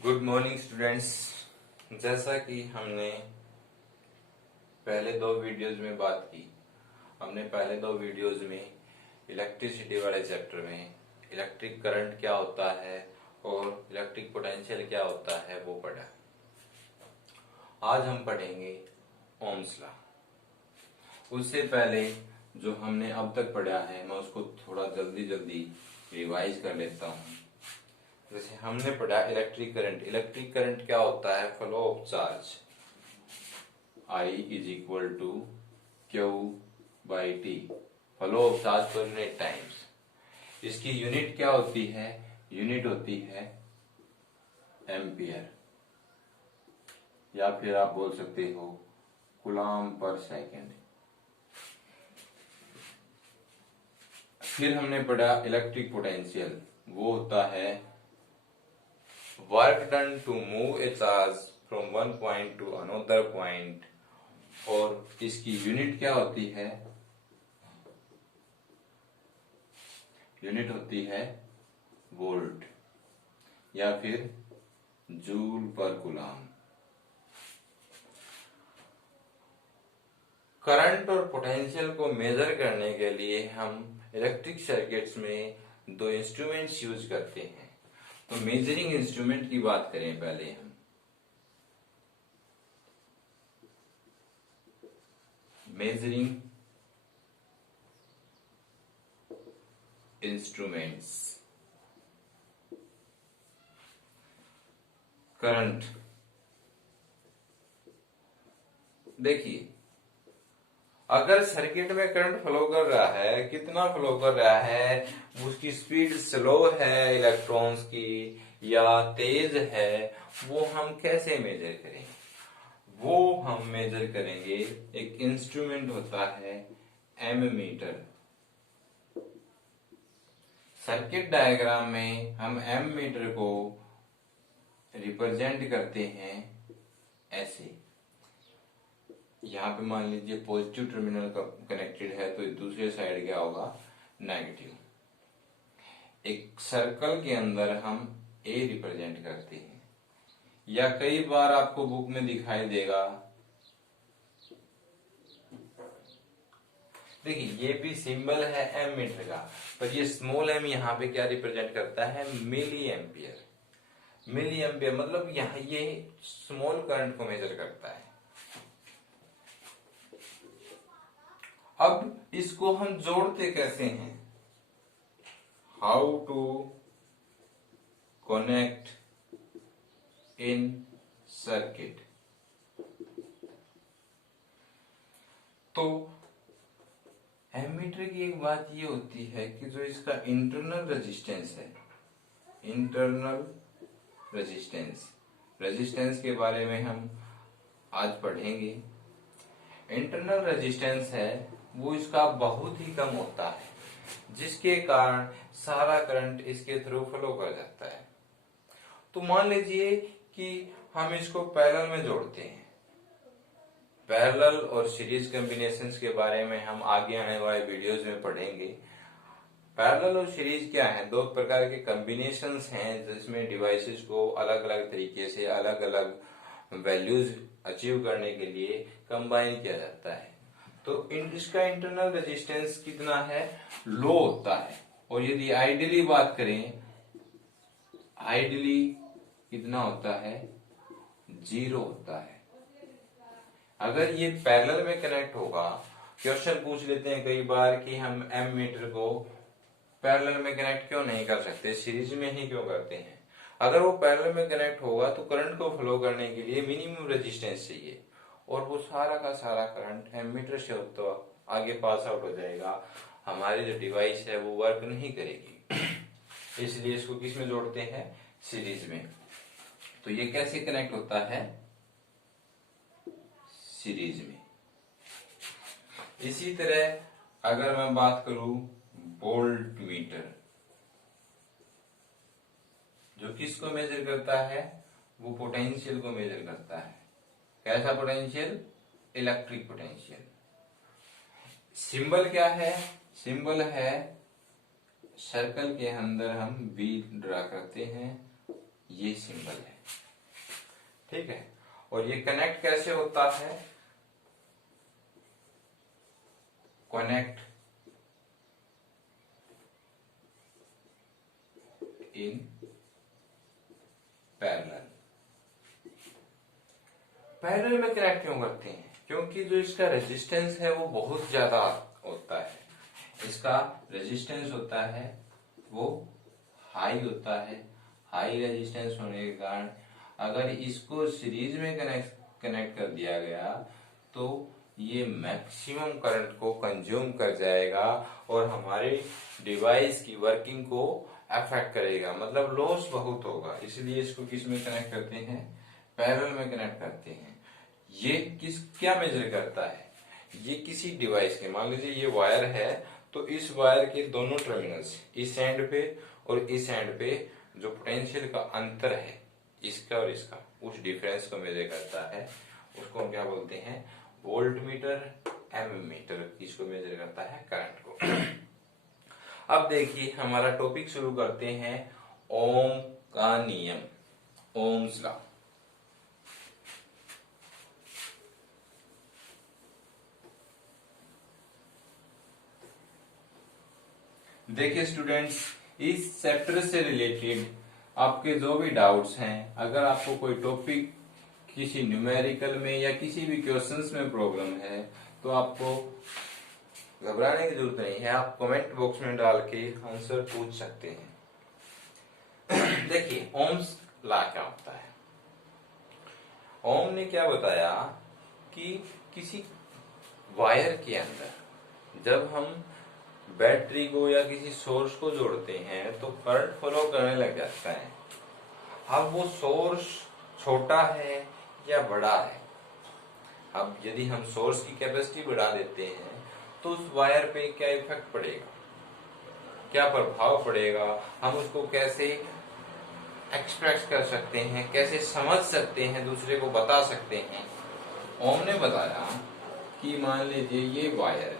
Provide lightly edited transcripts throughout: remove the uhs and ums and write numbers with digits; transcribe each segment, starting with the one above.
Good morning students. जैसा कि हमने पहले दो वीडियोज में बात की, हमने पहले दो वीडियोज में इलेक्ट्रिसिटी वाले चैप्टर में इलेक्ट्रिक करंट क्या होता है और इलेक्ट्रिक पोटेंशियल क्या होता है वो पढ़ा। आज हम पढ़ेंगे ओम्स लॉ। उससे पहले जो हमने अब तक पढ़ा है मैं उसको थोड़ा जल्दी जल्दी रिवाइज कर लेता हूँ। जैसे हमने पढ़ा इलेक्ट्रिक करंट क्या होता है? Flow of charge I is equal to Q by T, flow of charge per unit times. इसकी यूनिट क्या होती है? यूनिट होती है एम्पियर, या फिर आप बोल सकते हो कूलम्ब पर सेकेंड। फिर हमने पढ़ा इलेक्ट्रिक पोटेंशियल, वो होता है work done to move a charge from one point to another point, और इसकी यूनिट क्या होती है? यूनिट होती है वोल्ट या फिर जूल पर कूलम्ब। करंट और पोटेंशियल को मेजर करने के लिए हम इलेक्ट्रिक सर्किट्स में दो इंस्ट्रूमेंट्स यूज करते हैं। तो मेजरिंग इंस्ट्रूमेंट की बात करें पहले हम। Measuring instruments, current. देखिए, अगर सर्किट में करंट फ्लो कर रहा है, कितना फ्लो कर रहा है, उसकी स्पीड स्लो है इलेक्ट्रॉन्स की या तेज है, वो हम कैसे मेजर करेंगे? वो हम मेजर करेंगे, एक इंस्ट्रूमेंट होता है एमीमीटर। सर्किट डायग्राम में हम एमीमीटर को रिप्रेजेंट करते हैं ऐसे। यहाँ पे मान लीजिए पॉजिटिव टर्मिनल कनेक्टेड है तो दूसरे साइड क्या होगा? नेगेटिव। एक सर्कल के अंदर हम ए रिप्रेजेंट करते हैं, या कई बार आपको बुक में दिखाई देगा, देखिए ये भी सिंबल है एमीटर का, पर ये स्मॉल एम यहाँ पे क्या रिप्रेजेंट करता है? Milli ampere. मिली एम्पियर मतलब यहाँ ये स्मॉल करंट को मेजर करता है। अब इसको हम जोड़ते कैसे हैं? How to connect in circuit. तो एमीटर की एक बात ये होती है कि जो इसका इंटरनल रेजिस्टेंस है, इंटरनल रेजिस्टेंस के बारे में हम आज पढ़ेंगे। इंटरनल रेजिस्टेंस है वो इसका बहुत ही कम होता है, जिसके कारण सारा करंट इसके थ्रू फ्लो कर जाता है। तो मान लीजिए कि हम इसको पैरेलल में जोड़ते हैं। पैरेलल और सीरीज कॉम्बिनेशंस के बारे में हम आगे आने वाले वीडियोस में पढ़ेंगे। पैरेलल और सीरीज क्या है? दो प्रकार के कॉम्बिनेशंस हैं जिसमें डिवाइसेस को अलग अलग तरीके से अलग अलग वैल्यूज अचीव करने के लिए कंबाइन किया जाता है। तो इसका इंटरनल रेजिस्टेंस कितना है? लो होता है। और यदि आइडियली बात करें, आइडियली कितना होता है? 0 होता है। अगर ये पैरेलल में कनेक्ट होगा, क्वेश्चन पूछ लेते हैं कई बार कि हम एमीटर को पैरेलल में कनेक्ट क्यों नहीं कर सकते, सीरीज में ही क्यों करते हैं? अगर वो पैरेलल में कनेक्ट होगा तो करंट को फ्लो करने के लिए मिनिमम रेजिस्टेंस चाहिए, और वो सारा का सारा करंट एमीटर से तो आगे पास आउट हो जाएगा। हमारी जो डिवाइस है वो वर्क नहीं करेगी। इसलिए इसको किस में जोड़ते हैं? सीरीज में। तो ये कैसे कनेक्ट होता है? सीरीज में। इसी तरह अगर मैं बात करूं वोल्ट मीटर, जो किसको मेजर करता है? वो पोटेंशियल को मेजर करता है। कैसा पोटेंशियल? Electric potential. सिंबल क्या है? सिंबल है सर्कल के अंदर हम V ड्रा करते हैं ये सिंबल है, ठीक है। और ये कनेक्ट कैसे होता है, कनेक्ट इन पैरेलल। पैरेलल में कनेक्ट क्यों करते हैं, क्योंकि जो इसका रेजिस्टेंस है वो बहुत ज्यादा होता है, इसका रेजिस्टेंस होता है वो हाई होता है। हाई रेजिस्टेंस होने के कारण अगर इसको सीरीज में कनेक्ट कर दिया गया तो ये मैक्सिमम करंट को कंज्यूम कर जाएगा और हमारे डिवाइस की वर्किंग को अफेक्ट करेगा, मतलब लॉस बहुत होगा। इसलिए इसको किस में कनेक्ट करते हैं, पैरेलल में कनेक्ट करते हैं। ये क्या मेजर करता है, ये किसी डिवाइस के, मान लीजिए ये वायर है तो इस वायर के दोनों टर्मिनल्स, इस एंड पे और इस एंड पे जो पोटेंशियल का अंतर है इसका और इसका, उस डिफरेंस को मेजर करता है। उसको हम क्या बोलते हैं, वोल्टमीटर, एमीमीटर, इसको मेजर करता है करंट को। अब देखिए हमारा टॉपिक शुरू करते हैं ओम का नियम, ओम्स लॉ। देखिए स्टूडेंट्स, इस चैप्टर से रिलेटेड आपके जो भी डाउट्स हैं, अगर आपको कोई टॉपिक किसी न्यूमेरिकल में या किसी भी क्वेश्चंस में प्रॉब्लम है तो आपको घबराने की जरूरत नहीं है, आप कमेंट बॉक्स में डाल के आंसर पूछ सकते हैं। देखिए ओम्स लॉ क्या होता है। ओम ने क्या बताया कि किसी वायर के अंदर जब हम बैटरी को या किसी सोर्स को जोड़ते हैं तो करंट फ्लो करने लग जाता है। अब वो सोर्स छोटा है या बड़ा है, अब यदि हम सोर्स की कैपेसिटी बढ़ा देते हैं तो उस वायर पे क्या इफेक्ट पड़ेगा, क्या प्रभाव पड़ेगा, हम उसको कैसे एक्सप्रेस कर सकते हैं, कैसे समझ सकते हैं, दूसरे को बता सकते हैं। ओम ने बताया कि मान लीजिए ये वायर है,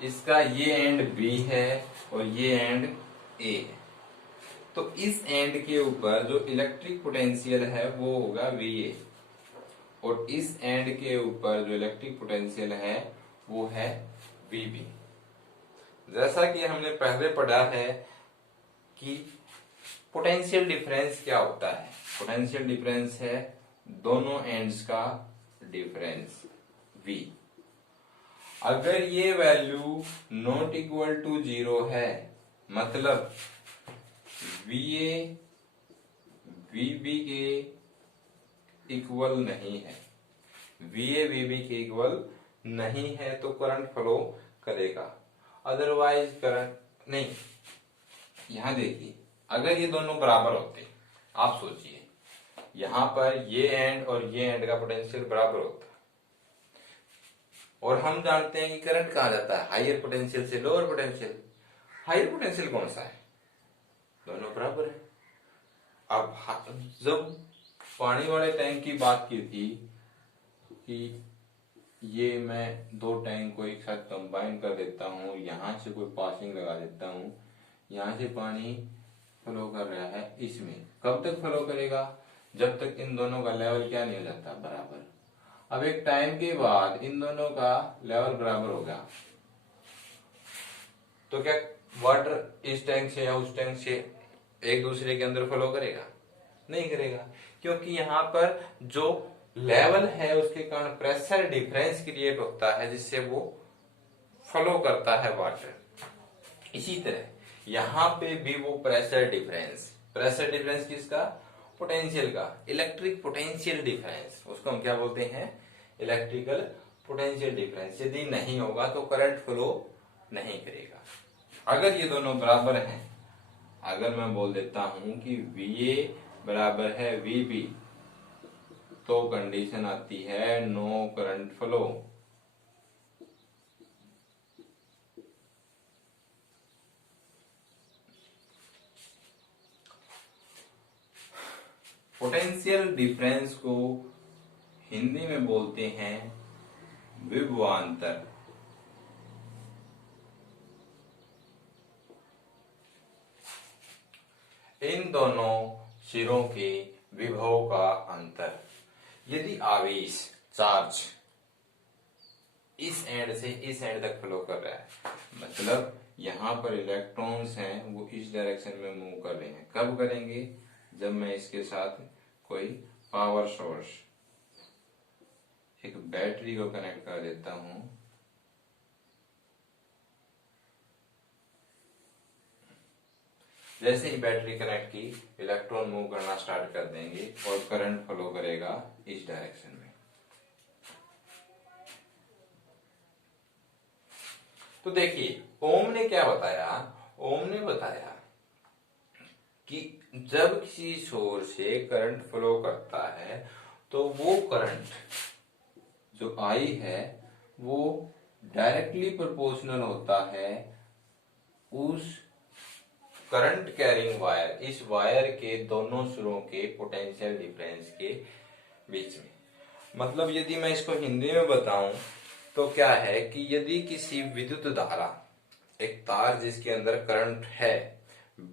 इसका ये एंड बी है और ये एंड ए है, तो इस एंड के ऊपर जो इलेक्ट्रिक पोटेंशियल है वो होगा VA और इस एंड के ऊपर जो इलेक्ट्रिक पोटेंशियल है वो है VB। जैसा कि हमने पहले पढ़ा है कि पोटेंशियल डिफरेंस क्या होता है, पोटेंशियल डिफरेंस है दोनों एंड्स का डिफरेंस V। अगर ये वैल्यू नॉट इक्वल टू 0 है, मतलब VA VB के इक्वल नहीं है, VA VB के इक्वल नहीं है तो करंट फ्लो करेगा, अदरवाइज करंट नहीं। यहां देखिए अगर ये दोनों बराबर होते, आप सोचिए यहां पर ये एंड और ये एंड का पोटेंशियल बराबर होता और हम जानते हैं कि करंट कहां जाता है, हायर पोटेंशियल से लोअर पोटेंशियल। हायर पोटेंशियल कौन सा है, दोनों बराबर है। अब जब पानी वाले टैंक की बात की थी कि ये मैं दो टैंक को एक साथ कंबाइन कर देता हूँ, यहां से कोई पासिंग लगा देता हूँ, यहां से पानी फ्लो कर रहा है इसमें, कब तक फ्लो करेगा, जब तक इन दोनों का लेवल क्या नहीं हो जाता, बराबर। अब एक टाइम के बाद इन दोनों का लेवल बराबर होगा तो क्या वाटर इस टैंक से या उस टैंक से एक दूसरे के अंदर फ्लो करेगा, नहीं करेगा, क्योंकि यहाँ पर जो लेवल है उसके कारण प्रेशर डिफरेंस क्रिएट होता है जिससे वो फ्लो करता है वाटर। इसी तरह यहाँ पे भी वो प्रेशर डिफरेंस किसका, पोटेंशियल का, इलेक्ट्रिक पोटेंशियल डिफरेंस, उसको हम क्या बोलते हैं, इलेक्ट्रिकल पोटेंशियल डिफरेंस। यदि नहीं होगा तो करंट फ्लो नहीं करेगा। अगर ये दोनों बराबर हैं, अगर मैं बोल देता हूं कि VA बराबर है VB तो कंडीशन आती है no current flow. Potential difference को हिंदी में बोलते हैं विभवांतर। इन दोनों सिरों के विभव का अंतर। यदि आवेश चार्ज इस एंड से इस एंड तक फ्लो कर रहा है, मतलब यहाँ पर इलेक्ट्रॉन्स हैं वो इस डायरेक्शन में मूव कर रहे हैं। कब करेंगे? जब मैं इसके साथ कोई पावर सोर्स, एक बैटरी को कनेक्ट कर देता हूं। जैसे ही बैटरी कनेक्ट की, इलेक्ट्रॉन मूव करना स्टार्ट कर देंगे और करंट फ्लो करेगा इस डायरेक्शन में। तो देखिए ओम ने क्या बताया, ओम ने बताया कि जब किसी सोर्स से करंट फ्लो करता है तो वो करंट जो आई है वो डायरेक्टली प्रोपोर्शनल होता है उस करंट कैरिंग वायर, इस वायर के दोनों सिरों के पोटेंशियल डिफरेंस के बीच में। मतलब यदि मैं इसको हिंदी में बताऊं तो क्या है कि यदि किसी विद्युत धारा, एक तार जिसके अंदर करंट है,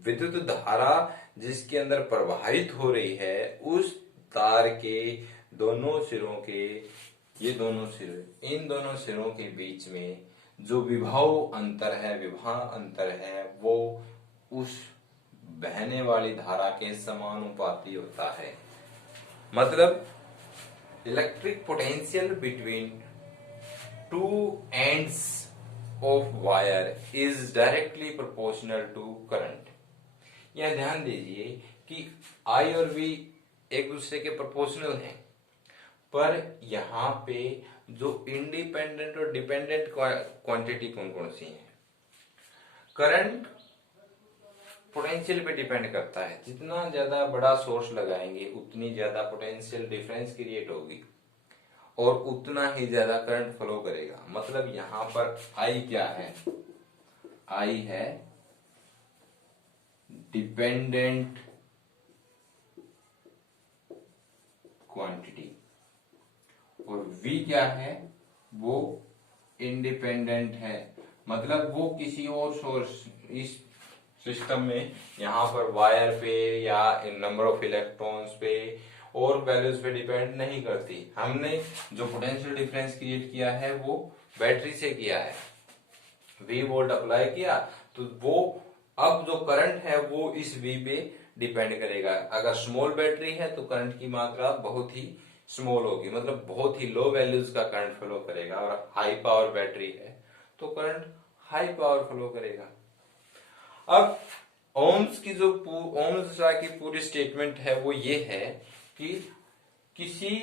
विद्युत धारा जिसके अंदर प्रवाहित हो रही है, उस तार के दोनों सिरों के, ये दोनों सिरे, इन दोनों सिरों के बीच में जो विभव अंतर है, विभव अंतर है, वो उस बहने वाली धारा के समानुपाती होता है। मतलब electric potential between two ends of wire is directly proportional to current. यह ध्यान दीजिए कि I और V एक दूसरे के प्रोपोर्शनल हैं, पर यहाँ पे जो इंडिपेंडेंट और डिपेंडेंट क्वांटिटी कौन कौन सी है? करंट पोटेंशियल पे डिपेंड करता है। जितना ज्यादा बड़ा सोर्स लगाएंगे उतनी ज्यादा पोटेंशियल डिफरेंस क्रिएट होगी और उतना ही ज्यादा करंट फ्लो करेगा। मतलब यहां पर आई क्या है? आई है डिपेंडेंट क्वांटिटी और V क्या है? वो इंडिपेंडेंट है। मतलब वो किसी और सोर्स, इस सिस्टम में यहाँ पर वायर पे या नंबर ऑफ इलेक्ट्रॉन्स पे और वैल्यूज पे डिपेंड नहीं करती। हमने जो पोटेंशियल डिफरेंस क्रिएट किया है वो बैटरी से किया है, V वोल्ट अप्लाई किया तो वो अब जो करंट है वो इस V पे डिपेंड करेगा। अगर स्मॉल बैटरी है तो करंट की मात्रा बहुत ही स्मॉल होगी, मतलब बहुत ही लो वैल्यूज का करंट फ्लो करेगा। और हाई पावर बैटरी है तो करंट हाई पावर फ्लो करेगा। अब ओम्स की जो ओम्स लॉ की पूरी स्टेटमेंट है वो ये है कि किसी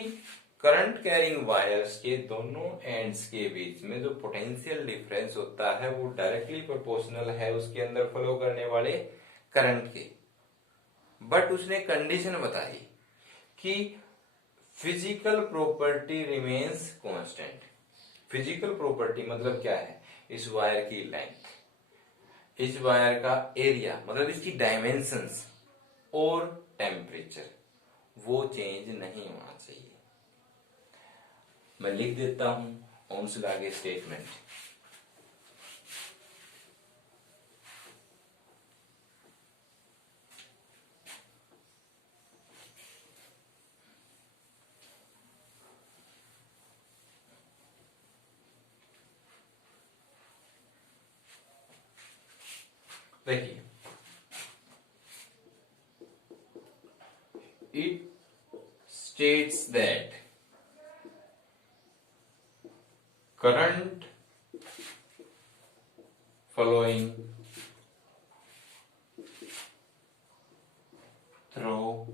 करंट कैरिंग वायर्स के दोनों एंड्स के बीच में जो पोटेंशियल डिफरेंस होता है वो डायरेक्टली प्रोपोर्शनल है उसके अंदर फ्लो करने वाले करंट के। बट उसने कंडीशन बताई कि physical property remains constant. Physical property मतलब क्या है? इस वायर की लेंथ, इस वायर का एरिया, मतलब इसकी डायमेंशंस और टेम्परेचर, वो चेंज नहीं होना चाहिए। मैं लिख देता हूं ओम्स लॉ के स्टेटमेंट। देखिए, it states that current flowing through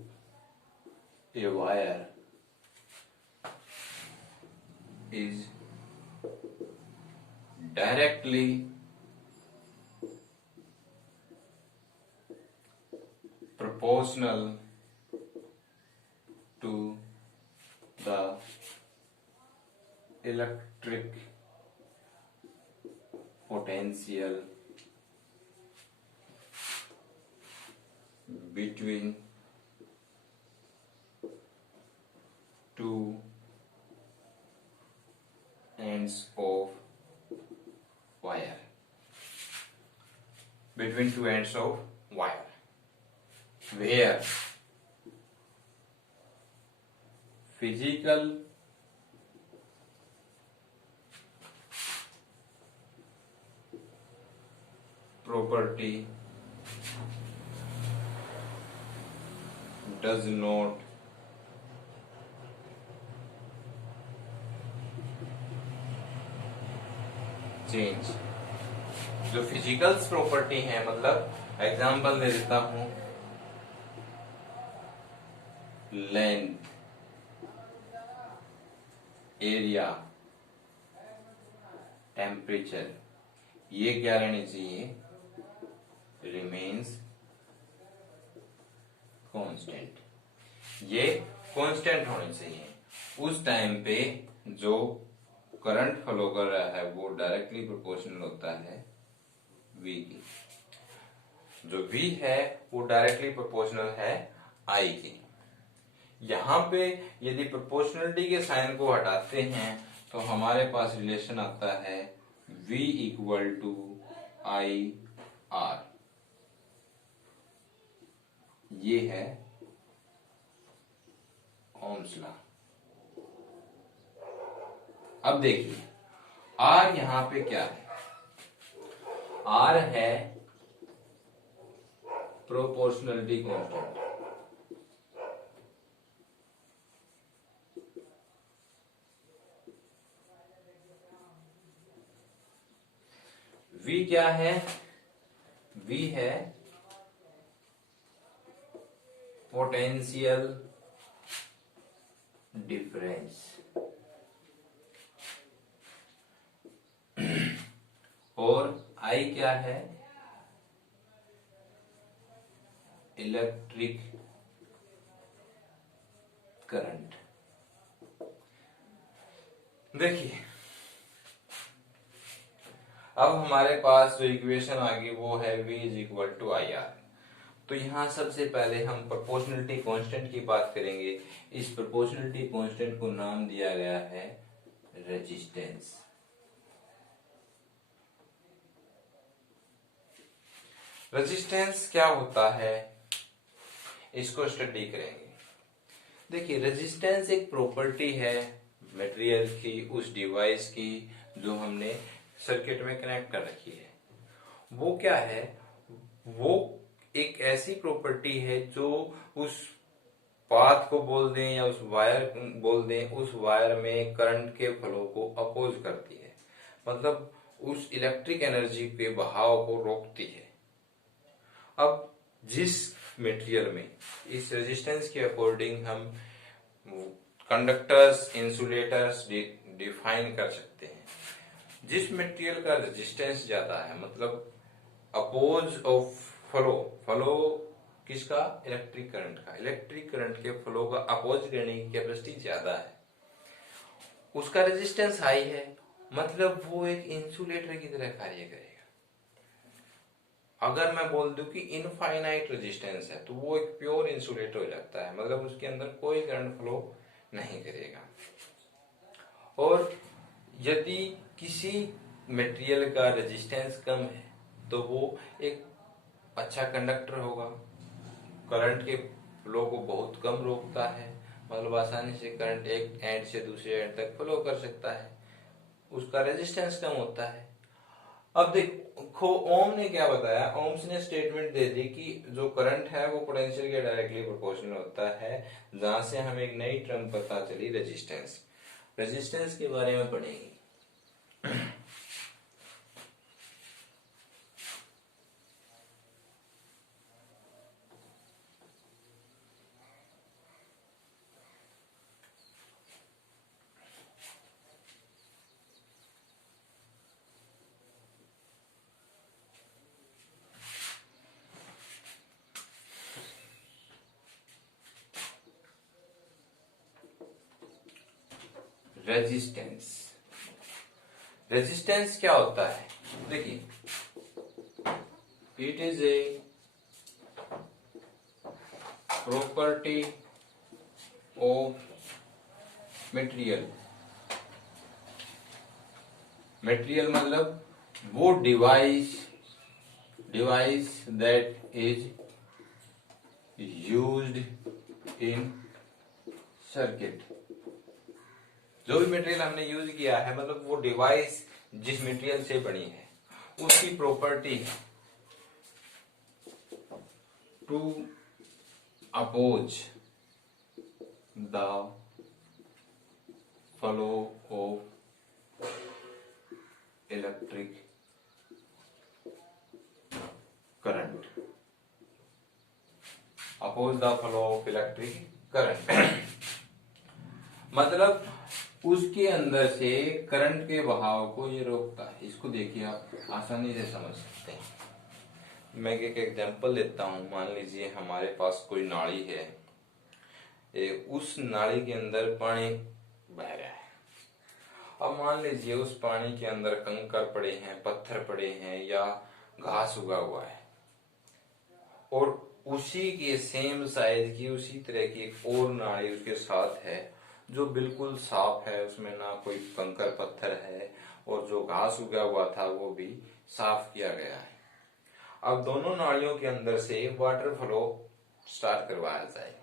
a wire is directly proportional to the electric potential between two ends of wire, between two ends of wire। where physical property does not change. जो physicals property है, मतलब example दे देता हूं, length, area, temperature, ये क्या रहनी चाहिए, remains constant. ये कांस्टेंट होनी चाहिए। उस टाइम पे जो करंट फ्लो कर रहा है वो डायरेक्टली प्रोपोर्शनल होता है V की। जो V है वो डायरेक्टली प्रोपोर्शनल है I की। यहां पे यदि प्रोपोर्शनलिटी के साइन को हटाते हैं तो हमारे पास रिलेशन आता है V equal to I R। ये है ओम्स लॉ। अब देखिए R यहां पे क्या है, R है प्रोपोर्शनलिटी कांस्टेंट। V क्या है, V है पोटेंशियल डिफरेंस। और I क्या है, इलेक्ट्रिक करंट। देखिए अब हमारे पास जो इक्वेशन आ गई वो है V is equal to I R. तो यहां सबसे पहले हम प्रोपोर्शनलिटी कांस्टेंट की बात करेंगे। इस प्रोपोर्शनलिटी कांस्टेंट को नाम दिया गया है रेजिस्टेंस। रेजिस्टेंस क्या होता है, इसको स्टडी करेंगे। देखिए रेजिस्टेंस एक प्रॉपर्टी है मटेरियल की, उस डिवाइस की जो हमने सर्किट में कनेक्ट कर रखी है। वो क्या है, वो एक ऐसी प्रॉपर्टी है जो उस पाथ को बोल दें या उस वायर बोल दें, उस वायर में करंट के फ्लो को अपोज करती है, मतलब उस इलेक्ट्रिक एनर्जी के बहाव को रोकती है। अब जिस मटेरियल में इस रेजिस्टेंस के अकॉर्डिंग हम कंडक्टर्स, इंसुलेटर्स डिफाइन कर सकते हैं। जिस मटेरियल का रेजिस्टेंस ज्यादा है, मतलब अपोज ऑफ फ्लो, फ्लो किसका, इलेक्ट्रिक करंट का, इलेक्ट्रिक करंट के फ्लो का अपोज करने की कैपेसिटी ज्यादा है, उसका रेजिस्टेंस हाई है, मतलब वो एक इंसुलेटर की तरह कार्य करेगा। अगर मैं बोल दूं कि इनफाइनाइट रेजिस्टेंस है तो वो एक प्योर इंसुलेटर हो जाता है, मतलब उसके अंदर कोई करंट फ्लो नहीं करेगा। और यदि किसी मटेरियल का रेजिस्टेंस कम है तो वो एक अच्छा कंडक्टर होगा, करंट के फ्लो को बहुत कम रोकता है, मतलब आसानी से करंट एक एंड से दूसरे एंड तक फ्लो कर सकता है, उसका रेजिस्टेंस कम होता है। अब देखो ओम ने क्या बताया, ओम्स ने स्टेटमेंट दे दी कि जो करंट है वो पोटेंशियल के डायरेक्टली प्रोपोर्शनल होता है, जहां से हमें एक नई टर्म पता चली रेजिस्टेंस। रेजिस्टेंस के बारे में पढ़ेंगे। रेजिस्टेंस, रेजिस्टेंस क्या होता है, देखिए it is a property of material. Material मतलब वो device that is used in circuit। जो भी मटेरियल हमने यूज किया है, मतलब वो डिवाइस जिस मटेरियल से बनी है उसकी प्रॉपर्टी है to oppose the flow of electric current. Oppose the flow of electric current मतलब उसके अंदर से करंट के बहाव को ये रोकता है। इसको देखिए आप आसानी से समझ सकते हैं। मैं एक एग्जांपल देता हूं। मान लीजिए हमारे पास कोई नाली है, उस नाली के अंदर पानी बह रहा है। अब मान लीजिए उस पानी के अंदर कंकर पड़े हैं, पत्थर पड़े हैं या घास उगा हुआ है, और उसी के सेम साइज की उसी तरह की एक और नाली उसके साथ है जो बिल्कुल साफ है, उसमें ना कोई कंकर पत्थर है और जो घास उगा हुआ था वो भी साफ किया गया है। अब दोनों नालियों के अंदर से वाटर फ्लो स्टार्ट करवाया जाए,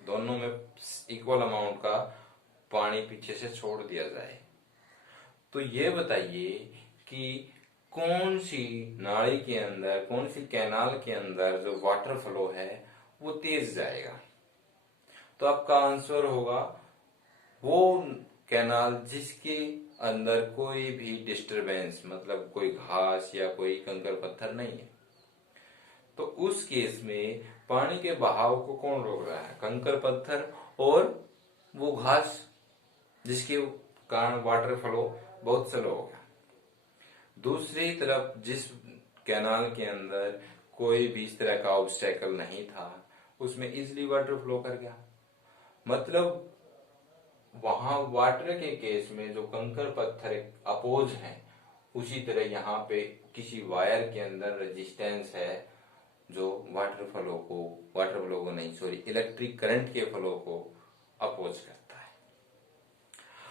दोनों में इक्वल अमाउंट का पानी पीछे से छोड़ दिया जाए, तो ये बताइए कि कौन सी नाली के अंदर, कौन सी कैनाल के अंदर जो वाटर फ्लो है वो तेज जाएगा। तो आपका आंसर होगा वो कैनाल जिसके अंदर कोई भी डिस्टरबेंस, मतलब कोई घास या कोई कंकर पत्थर नहीं है। तो उस केस में पानी के बहाव को कौन रोक रहा है? कंकर पत्थर और वो घास, जिसके कारण वाटर फ्लो बहुत स्लो हो गया। दूसरी तरफ जिस कैनाल के अंदर कोई भी इस तरह का ऑब्स्टेकल नहीं था, उसमें इजिली वाटर फ्लो कर गया। मतलब वहां वाटर के केस में जो कंकर पत्थर अपोज हैं, उसी तरह यहाँ पे किसी वायर के अंदर रेजिस्टेंस है जो वाटर फ्लो को नहीं, सॉरी, इलेक्ट्रिक करंट के फ्लो को अपोज करता है।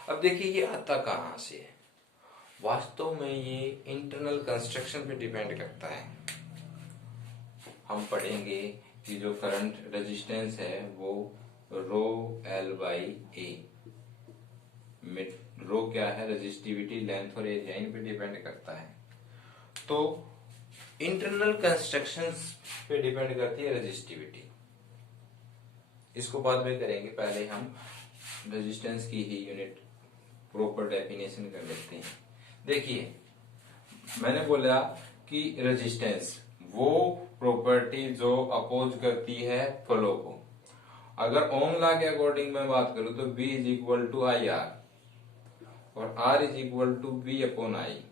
अब देखिए ये आता कहां से है? वास्तव में ये इंटरनल कंस्ट्रक्शन पे डिपेंड करता है। हम पढ़ेंगे कि जो करंट रेजिस्टेंस है वो रो एल बाई ए, रो क्या है? रेजिस्टिविटी, लेंथ और एरिया, इन पे डिपेंड करता है। तो इंटरनल कंस्ट्रक्शन पे डिपेंड करती है रेजिस्टिविटी। इसको बाद में करेंगे, पहले हम रेजिस्टेंस की ही यूनिट प्रॉपर डेफिनेशन कर लेते हैं। देखिए मैंने बोला कि रेजिस्टेंस वो प्रॉपर्टी जो अपोज करती है फ्लो को। अगर ओम लॉ के अकॉर्डिंग मैं बात करूं तो B is equal to I R और R is equal to B upon I.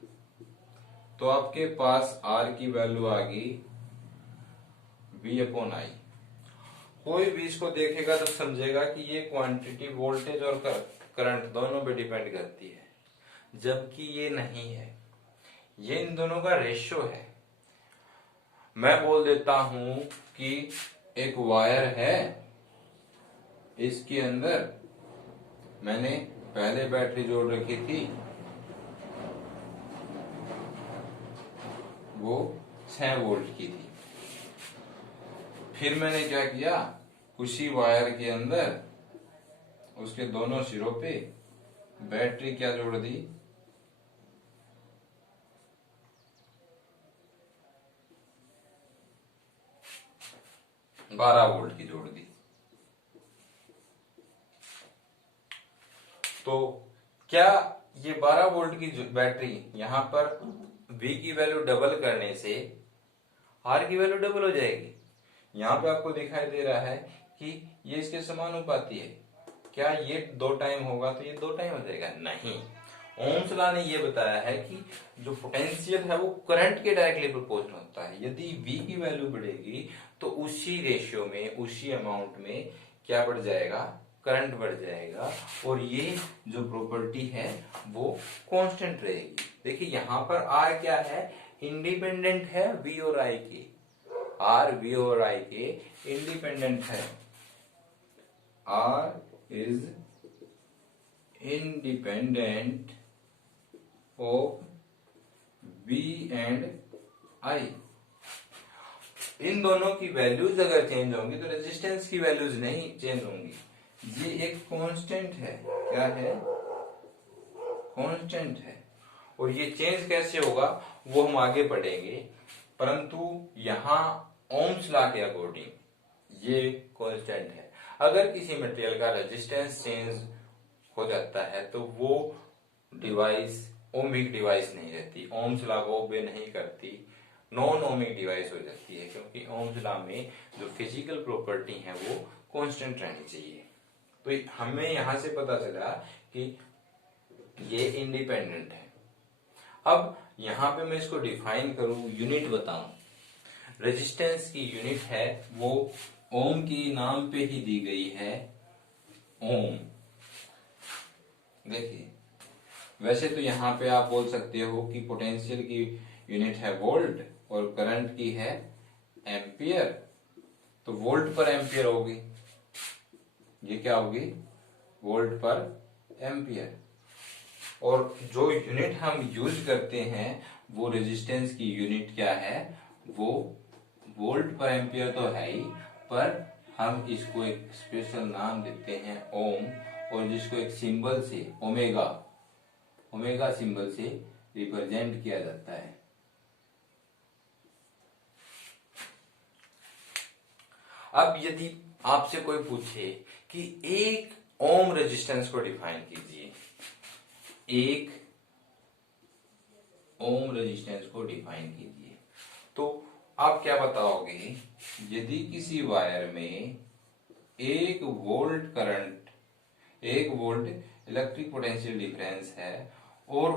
तो आपके पास R की वैल्यू आ गई B अपॉन आई। कोई भी इसको देखेगा तो समझेगा कि ये क्वांटिटी वोल्टेज और करंट दोनों पे डिपेंड करती है, जबकि ये नहीं है, ये इन दोनों का रेशियो है। मैं बोल देता हूं कि एक वायर है, इसके अंदर मैंने पहले बैटरी जोड़ रखी थी, वो 6 वोल्ट की थी। फिर मैंने क्या किया, उसी वायर के अंदर उसके दोनों सिरों पे बैटरी क्या जोड़ दी, 12 वोल्ट की जोड़ दी। तो क्या ये 12 वोल्ट की बैटरी यहां पर V की वैल्यू डबल करने से R की वैल्यू डबल हो जाएगी? यहां पे आपको दिखाई दे रहा है कि ये इसके समानुपाती है। क्या ये 2 टाइम होगा तो ये 2 टाइम हो जाएगा? नहीं। ओम्स लॉ ने ये बताया है कि जो पोटेंशियल है वो करंट के डायरेक्टली प्रोपोर्शनल होता है। यदि V की वैल्यू बढ़ेगी तो उसी रेशियो में, उसी अमाउंट में क्या बढ़ जाएगा? करंट बढ़ जाएगा, और ये जो प्रॉपर्टी है वो कांस्टेंट रहेगी। देखिए यहां पर R क्या है? इंडिपेंडेंट है V और I के। R V और I के इंडिपेंडेंट है। R is independent of V and I। इन दोनों की वैल्यूज अगर चेंज होंगी तो रेजिस्टेंस की वैल्यूज नहीं चेंज होंगी। ये एक कांस्टेंट है, क्या है, कांस्टेंट है। और ये चेंज कैसे होगा वो हम आगे पढ़ेंगे, परंतु यहाँ ओम्स लॉ के अकॉर्डिंग ये कांस्टेंट है। अगर किसी मटेरियल का रेजिस्टेंस चेंज हो जाता है तो वो डिवाइस ओमिक डिवाइस नहीं रहती, ओम्स लॉ को ओबे नहीं करती, नॉन ओमिक डिवाइस हो जाती है, क्योंकि ओम्स लॉ में जो फिजिकल प्रॉपर्टी है वो कांस्टेंट रहनी चाहिए। तो हमें यहां से पता चला कि ये इंडिपेंडेंट है। अब यहां पे मैं इसको डिफाइन करूं, यूनिट बताऊं, रेजिस्टेंस की यूनिट है वो ओम की नाम पे ही दी गई है, ओम। देखिए वैसे तो यहाँ पे आप बोल सकते हो कि पोटेंशियल की यूनिट है वोल्ट और करंट की है एम्पियर, तो वोल्ट पर एम्पियर होगी, ये क्या होगी, वोल्ट पर एम्पियर। और जो यूनिट हम यूज करते हैं वो रेजिस्टेंस की यूनिट क्या है, वो वोल्ट पर एम्पियर तो है ही, पर हम इसको एक स्पेशल नाम देते हैं ओम, और जिसको एक सिंबल से ओमेगा, ओमेगा सिंबल से रिप्रेजेंट किया जाता है। अब यदि आपसे कोई पूछे कि एक ओम रेजिस्टेंस को डिफाइन कीजिए, एक ओम रेजिस्टेंस को डिफाइन कीजिए, तो आप क्या बताओगे, यदि किसी वायर में 1 volt current, 1 volt electric potential difference है और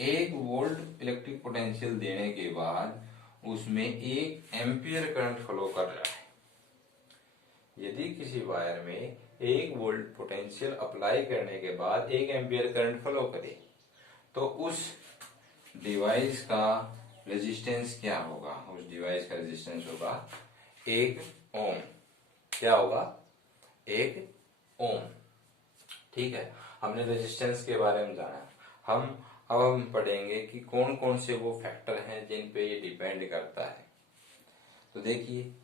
1 वोल्ट इलेक्ट्रिक पोटेंशियल देने के बाद उसमें 1 एम्पियर करंट फ्लो कर रहा है, यदि किसी वायर में 1 वोल्ट पोटेंशियल अप्लाई करने के बाद 1 एम्पियर करंट फ्लो करे तो उस डिवाइस का रेजिस्टेंस क्या होगा, उस डिवाइस का रेजिस्टेंस होगा 1 ओम। क्या होगा, 1 ओम। ठीक है, हमने रेजिस्टेंस के बारे में जाना। अब हम पढ़ेंगे कि कौन कौन से वो फैक्टर हैं जिन पे ये डिपेंड करता है। तो देखिए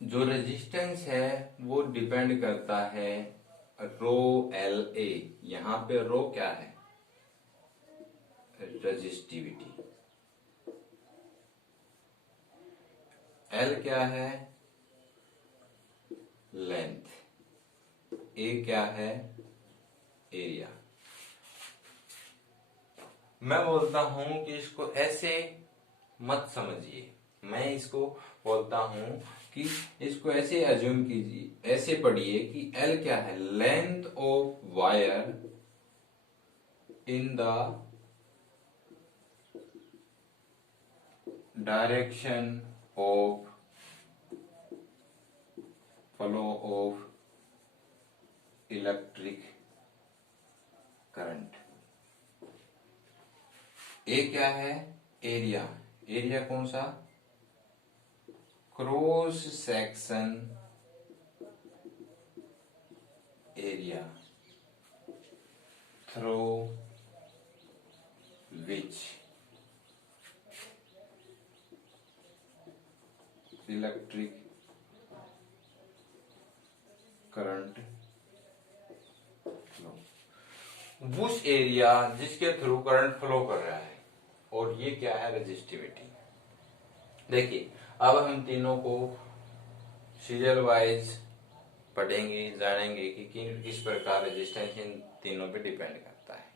जो रेजिस्टेंस है वो डिपेंड करता है रो एल ए। यहां पे रो क्या है, रेजिस्टिविटी, एल क्या है, लेंथ, ए क्या है, एरिया। मैं बोलता हूं कि इसको ऐसे मत समझिए, मैं इसको बोलता हूं कि इसको ऐसे अज्यूम कीजिए, ऐसे पढ़िए कि एल क्या है, length of wire in the direction of flow of electric current. A क्या है, एरिया, एरिया कौन सा, cross section area through which electric current flow, उस एरिया जिसके थ्रू करंट फ्लो कर रहा है, और ये क्या है, रेजिस्टिविटी। देखिए अब हम तीनों को सीरियल वाइज पढ़ेंगे, जानेंगे कि किस प्रकार रेजिस्टेंस इन तीनों पे डिपेंड करता है।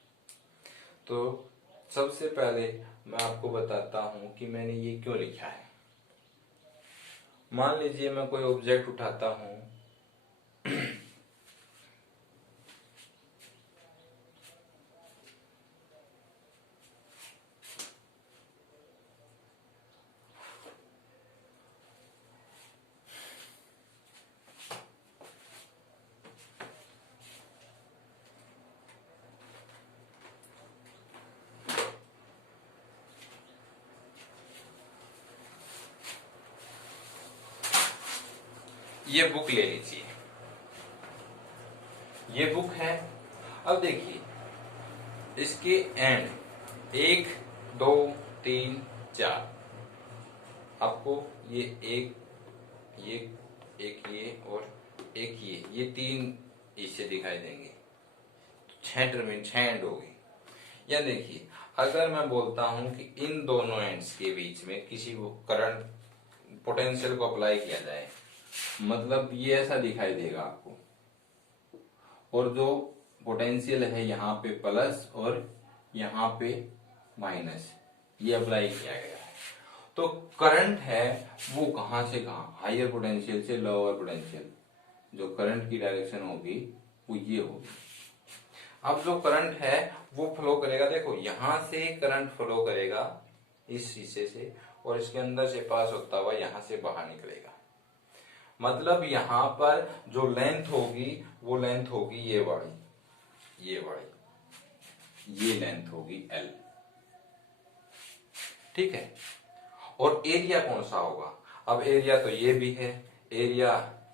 तो सबसे पहले मैं आपको बताता हूं कि मैंने ये क्यों लिखा है। मान लीजिए मैं कोई ऑब्जेक्ट उठाता हूं, ये बुक ले लीजिए, ये बुक है। अब देखिए इसके एंड 1 2 3 4, आपको ये एक ये और एक ये 3 इससे दिखाई देंगे, तो 6 एंड हो गई। या देखिए अगर मैं बोलता हूं कि इन दोनों एंड्स के बीच में किसी को करंट पोटेंशियल को अप्लाई किया जाए, मतलब ये ऐसा दिखाई देगा आपको, और जो पोटेंशियल है यहाँ पे प्लस और यहाँ पे माइनस, ये अप्लाई किया गया है। तो करंट है वो कहां से कहां, हायर पोटेंशियल से लोअर पोटेंशियल, जो करंट की डायरेक्शन होगी वो ये होगी। अब जो करंट है वो फ्लो करेगा, देखो यहां से करंट फ्लो करेगा इस हिस्से से, और इसके अंदर से पास होता हुआ यहां से बाहर निकलेगा। मतलब यहां पर जो लेंथ होगी वो लेंथ होगी ये वाली ये लेंथ होगी L, ठीक है। और एरिया कौन सा होगा, अब एरिया तो ये भी है, एरिया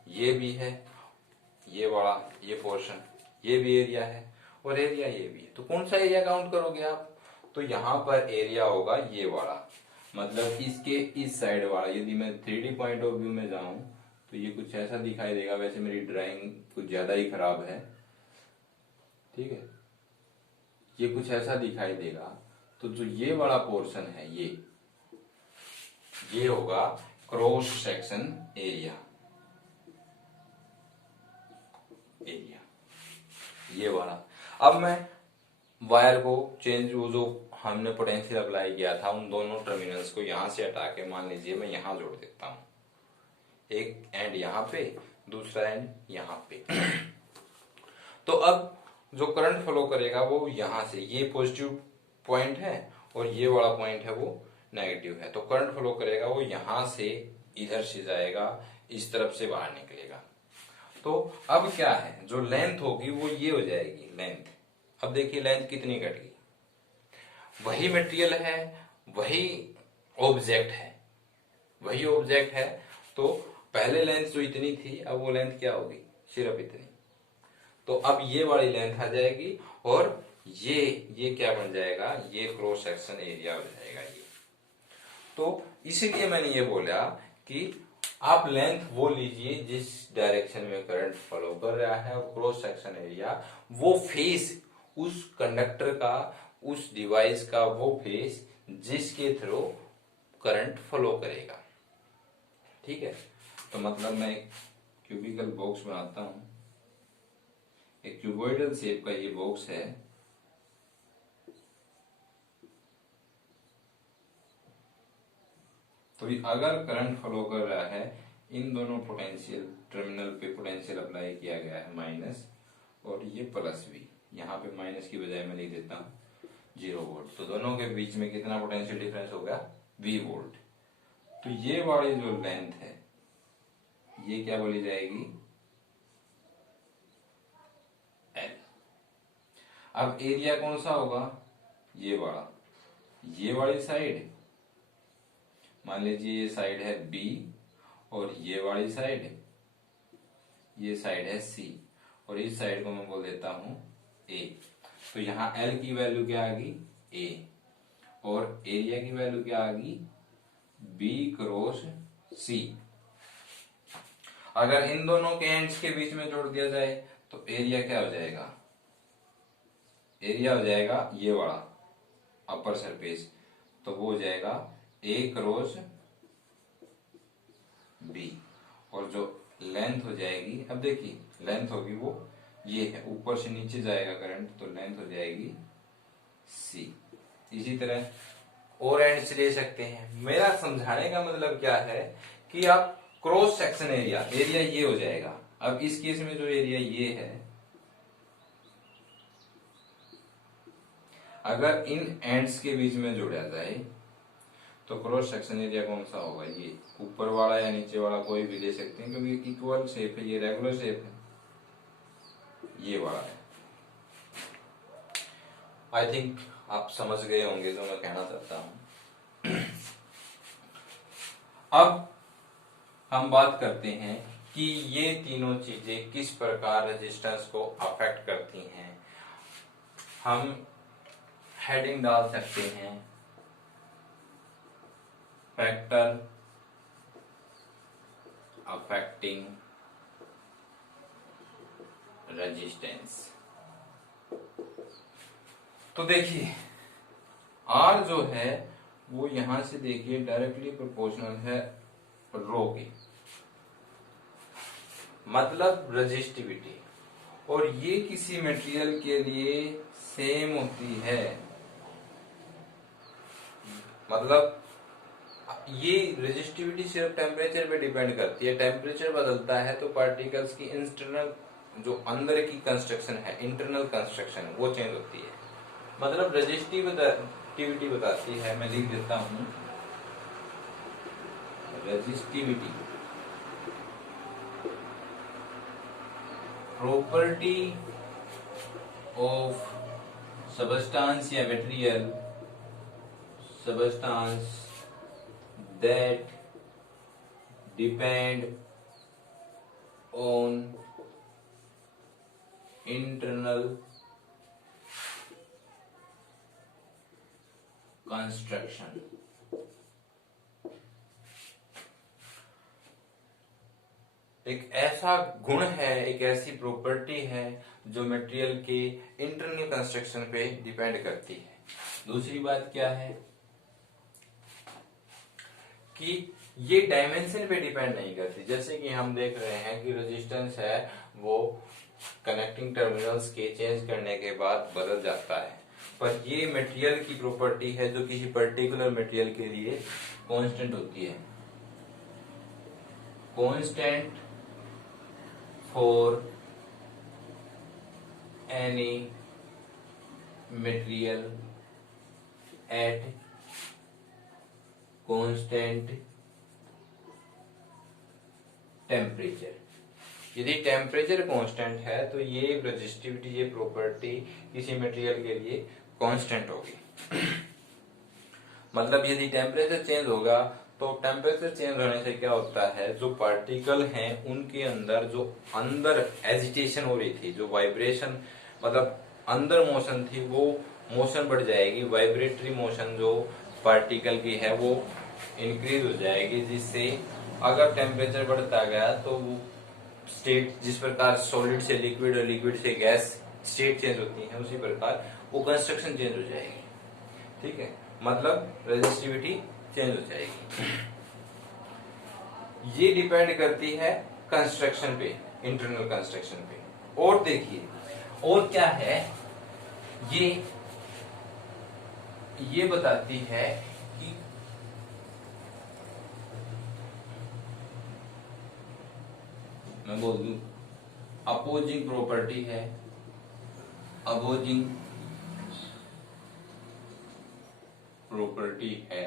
ये भी है, ये वाला ये पोर्शन ये भी एरिया है, और एरिया ये भी है। तो कौन सा एरिया काउंट करोगे आप, तो यहां पर एरिया होगा ये वाला, मतलब इसके इस साइड वाला। यदि मैं 3D पॉइंट ऑफ व्यू में जाऊं तो ये कुछ ऐसा दिखाई देगा। वैसे मेरी ड्राइंग कुछ ज्यादा ही खराब है, ठीक है, ये कुछ ऐसा दिखाई देगा। तो जो ये वाला पोर्शन है ये होगा क्रॉस सेक्शन एरिया, ये वाला। अब मैं वायर को चेंज, वो जो हमने पोटेंशियल अप्लाई किया था उन दोनों टर्मिनल्स को यहां से हटा के मान लीजिए मैं यहां जोड़ देता हूं, एक एंड यहां पे दूसरा एंड यहां पे। तो अब जो करंट फ्लो करेगा वो यहां से, ये पॉजिटिव पॉइंट है और ये वाला पॉइंट है वो नेगेटिव है, तो करंट फ्लो करेगा वो यहां से इधर से जाएगा, इस तरफ से बाहर निकलेगा। तो अब क्या है, जो लेंथ होगी वो ये हो जाएगी लेंथ। अब देखिए लेंथ कितनी घट गई, वही मटेरियल है, वही ऑब्जेक्ट है, तो पहले लेंथ जो इतनी थी अब वो लेंथ क्या होगी, सिर्फ इतनी। तो अब ये वाली लेंथ आ जाएगी और ये क्या बन जाएगा, ये क्रॉस सेक्शन एरिया हो जाएगा ये। तो इसीलिए मैंने ये बोला कि आप लेंथ वो लीजिए जिस डायरेक्शन में करंट फ्लो कर रहा है, और क्रॉस सेक्शन एरिया वो फेस उस कंडक्टर का, उस डिवाइस का वो फेस जिसके थ्रू करंट फ्लो करेगा, ठीक है। तो मतलब मैं एक क्यूबिकल बॉक्स बनाता हूं, एक क्यूबॉइडल शेप का ये बॉक्स है। तो अगर करंट फ्लो कर रहा है, इन दोनों पोटेंशियल टर्मिनल पे पोटेंशियल अप्लाई किया गया है माइनस, और ये प्लस भी, यहाँ पे माइनस की बजाय मैं लिख देता हूँ 0 वोल्ट। तो दोनों के बीच में कितना पोटेंशियल डिफरेंस होगा, V वोल्ट। तो ये वाली जो लेंथ है ये क्या बोली जाएगी, L। अब एरिया कौन सा होगा, ये वाला, ये वाली साइड, मान लीजिए ये साइड है B और ये वाली साइड, ये साइड है C, और इस साइड को मैं बोल देता हूं A। तो यहाँ L की वैल्यू क्या आ गई, A, और एरिया की वैल्यू क्या आ गई, B क्रॉस C। अगर इन दोनों के एंड्स के बीच में जोड़ दिया जाए तो एरिया क्या हो जाएगा, एरिया हो जाएगा ये वाला अपर सरफेस, तो वो हो जाएगा A क्रॉस B, और जो लेंथ हो जाएगी, अब देखिए लेंथ होगी वो ये है, ऊपर से नीचे जाएगा करंट, तो लेंथ हो जाएगी C। इसी तरह और एंड्स ले सकते हैं। मेरा समझाने का मतलब क्या है कि आप क्रॉस सेक्शन एरिया ये हो जाएगा। अब इस केस में जो एरिया ये है, अगर इन एंड्स के बीच में जोड़ा जाए तो क्रॉस सेक्शन एरिया कौन सा होगा, ये ऊपर वाला या नीचे वाला कोई भी ले सकते हैं, क्योंकि इक्वल शेप है, ये रेगुलर शेप है, ये वाला है। आई थिंक आप समझ गए होंगे जो मैं कहना चाहता हूं। अब हम बात करते हैं कि ये तीनों चीजें किस प्रकार रेजिस्टेंस को अफेक्ट करती हैं, हम हेडिंग डाल सकते हैं फैक्टर अफेक्टिंग रेजिस्टेंस। तो देखिए R जो है वो यहां से देखिए डायरेक्टली प्रोपोर्शनल है रो के, मतलब रेजिस्टिविटी, और ये किसी मटेरियल के लिए सेम होती है। मतलब ये रेजिस्टिविटी सिर्फ टेम्परेचर पे डिपेंड करती है, टेम्परेचर बदलता है तो पार्टिकल्स की इंटरनल जो अंदर की कंस्ट्रक्शन है, इंटरनल कंस्ट्रक्शन, वो चेंज होती है। मतलब रेजिस्टिविटी बताती है, मैं लिख देता हूं, रेजिस्टिविटी प्रॉपर्टी ऑफ सबस्टांस या material, substance that depend on internal construction। एक ऐसा गुण है, एक ऐसी प्रॉपर्टी है जो मटेरियल के इंटरनल कंस्ट्रक्शन पे डिपेंड करती है। दूसरी बात क्या है कि ये डायमेंशन पे डिपेंड नहीं करती। जैसे कि हम देख रहे हैं कि रेजिस्टेंस है वो कनेक्टिंग टर्मिनल्स के चेंज करने के बाद बदल जाता है, पर ये मटेरियल की प्रॉपर्टी है जो किसी पर्टिकुलर मटेरियल के लिए कांस्टेंट होती है। Constant for any material at constant temperature. यदि टेम्परेचर कांस्टेंट है तो ये रेजिस्टिविटी, ये प्रॉपर्टी किसी मटेरियल के लिए कांस्टेंट होगी। मतलब यदि टेम्परेचर चेंज होगा तो टेम्परेचर चेंज होने से क्या होता है, जो पार्टिकल हैं उनके अंदर जो अंदर एजिटेशन हो रही थी, जो वाइब्रेशन मतलब अंदर मोशन थी, वो मोशन बढ़ जाएगी। वाइब्रेटरी मोशन जो पार्टिकल की है वो इंक्रीज हो जाएगी, जिससे अगर टेम्परेचर बढ़ता गया तो वो स्टेट, जिस प्रकार सॉलिड से लिक्विड और लिक्विड से गैस स्टेट चेंज होती है, उसी प्रकार वो कंस्ट्रक्शन चेंज हो जाएगी। ठीक है, मतलब रेजिस्टिविटी चेंज हो जाएगी। ये डिपेंड करती है कंस्ट्रक्शन पे, इंटरनल कंस्ट्रक्शन पे। और देखिए और क्या है, ये बताती है कि मैं बोल दूं अपोजिंग प्रॉपर्टी है, अपोजिंग प्रॉपर्टी है,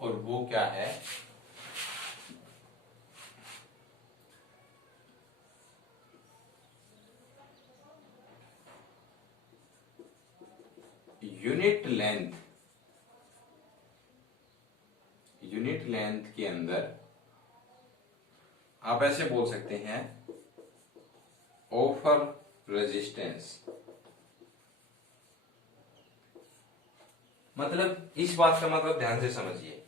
और वो क्या है, यूनिट लेंथ। यूनिट लेंथ के अंदर आप ऐसे बोल सकते हैं ऑफर रेजिस्टेंस। मतलब इस बात का मतलब ध्यान से समझिए,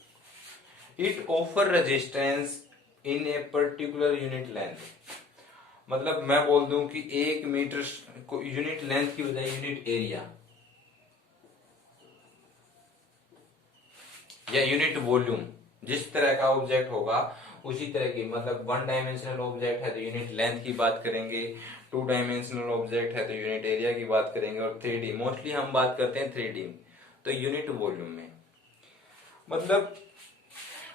it offer resistance in a particular unit length. मतलब मैं बोल दूं कि 1 मीटर को यूनिट लेंथ की बजाय यूनिट एरिया या यूनिट वॉल्यूम, जिस तरह का ऑब्जेक्ट होगा उसी तरह की, मतलब 1 डायमेंशनल ऑब्जेक्ट है तो यूनिट लेंथ की बात करेंगे, 2 डायमेंशनल ऑब्जेक्ट है तो यूनिट एरिया की बात करेंगे, और 3D मोस्टली हम बात करते हैं 3D तो यूनिट वॉल्यूम में। मतलब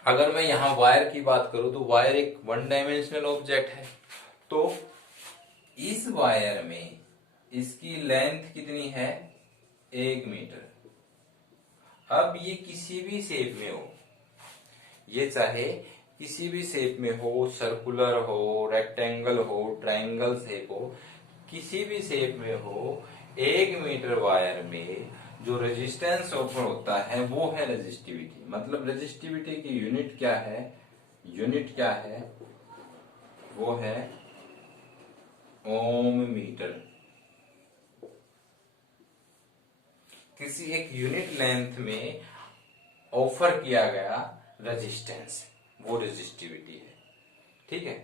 अगर मैं यहाँ वायर की बात करूं तो वायर एक 1 डायमेंशनल ऑब्जेक्ट है, तो इस वायर में इसकी लेंथ कितनी है, 1 मीटर। अब ये किसी भी शेप में हो, ये चाहे किसी भी शेप में हो, सर्कुलर हो, रेक्टेंगल हो, ट्रायंगल शेप हो, किसी भी शेप में हो, 1 मीटर वायर में जो रेजिस्टेंस ऑफर होता है वो है रेजिस्टिविटी। मतलब रेजिस्टिविटी की यूनिट क्या है, यूनिट क्या है, वो है ओम मीटर। किसी एक यूनिट लेंथ में ऑफर किया गया रेजिस्टेंस, वो रेजिस्टिविटी है, ठीक है।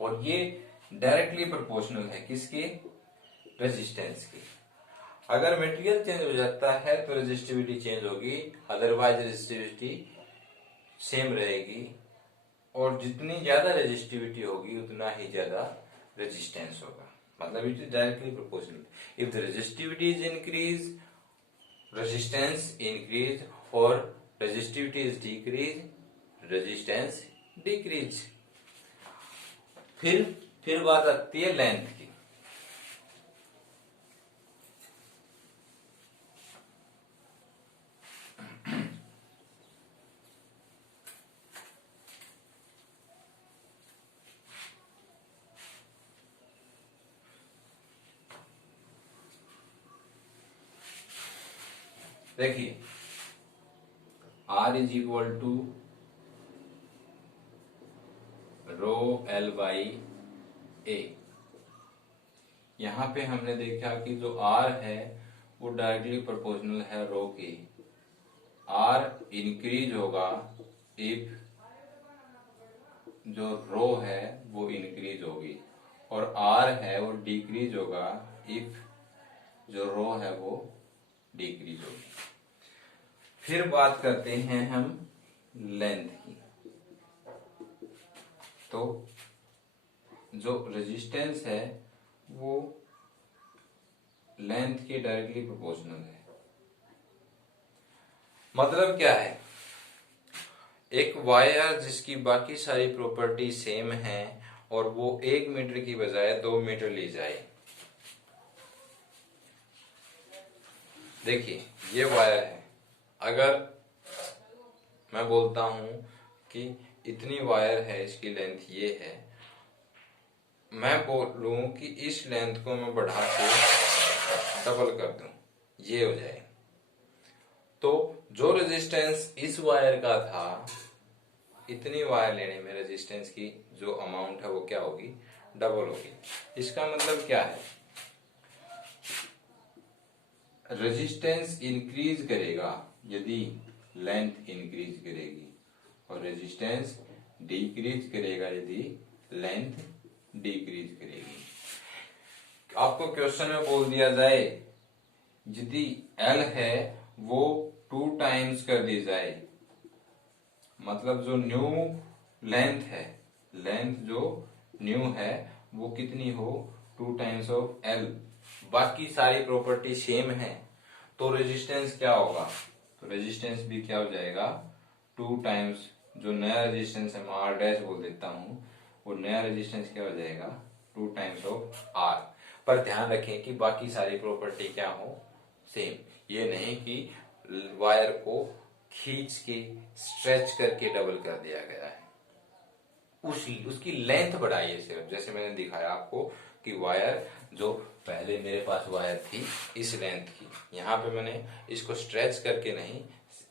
और ये डायरेक्टली प्रोपोर्शनल है किसके? रेजिस्टेंस की। अगर मटेरियल चेंज हो जाता है तो रेजिस्टिविटी चेंज होगी, अदरवाइज रेजिस्टिविटी सेम रहेगी। और जितनी ज्यादा रेजिस्टिविटी होगी उतना ही ज्यादा रेजिस्टेंस होगा, मतलब it is directly proportional. If the resistivity is increase, resistance increase, और resistivity is decrease, resistance decrease. फिर बात आती है लेंथ की। देखिए R is equal to rho L by A. यहां पे हमने देखा कि जो R है वो डायरेक्टली प्रोपोर्शनल है रो के। R इंक्रीज होगा इफ जो रो है वो इंक्रीज होगी, और R है वो डिक्रीज होगा इफ जो रो है वो डिक्रीज होगी। फिर बात करते हैं हम लेंथ की। तो जो रेजिस्टेंस है वो लेंथ के डायरेक्टली प्रोपोर्शनल है। मतलब क्या है? एक वायर जिसकी बाकी सारी प्रॉपर्टी सेम है और वो 1 मीटर की बजाय 2 मीटर ली जाए। देखिए ये वायर है, अगर मैं बोलता हूं कि इतनी वायर है, इसकी लेंथ ये है, मैं बोलूं कि इस लेंथ को मैं बढ़ा के डबल कर दूं, ये हो जाए, तो जो रेजिस्टेंस इस वायर का था, इतनी वायर लेने में रेजिस्टेंस की जो अमाउंट है वो क्या होगी? डबल होगी। इसका मतलब क्या है? रेजिस्टेंस इंक्रीज करेगा यदि लेंथ इंक्रीज करेगी, और रेजिस्टेंस डिक्रीज करेगा यदि लेंथ डिक्रीज करेगी। आपको क्वेश्चन में बोल दिया जाए यदि L है वो 2 टाइम्स कर दी जाए, मतलब जो न्यू लेंथ है, लेंथ जो न्यू है वो कितनी हो? 2 टाइम्स ऑफ L। बाकी सारी प्रॉपर्टी सेम है, तो रेजिस्टेंस क्या होगा? तो रेजिस्टेंस भी क्या हो जाएगा? 2 टाइम्स जो नया रेजिस्टेंस है, मैं R डैश बोल देता हूं, वो नया रेजिस्टेंस क्या हो जाएगा? 2 टाइम्स ऑफ R। पर ध्यान रखें कि बाकी सारी प्रॉपर्टी क्या हो? सेम। ये नहीं कि वायर को खींच के स्ट्रेच करके डबल कर दिया गया है, उसकी लेंथ बढ़ाइए सिर्फ। जैसे मैंने दिखाया आपको कि वायर जो पहले मेरे पास वायर थी इस लेंथ की, यहाँ पे मैंने इसको स्ट्रेच करके नहीं,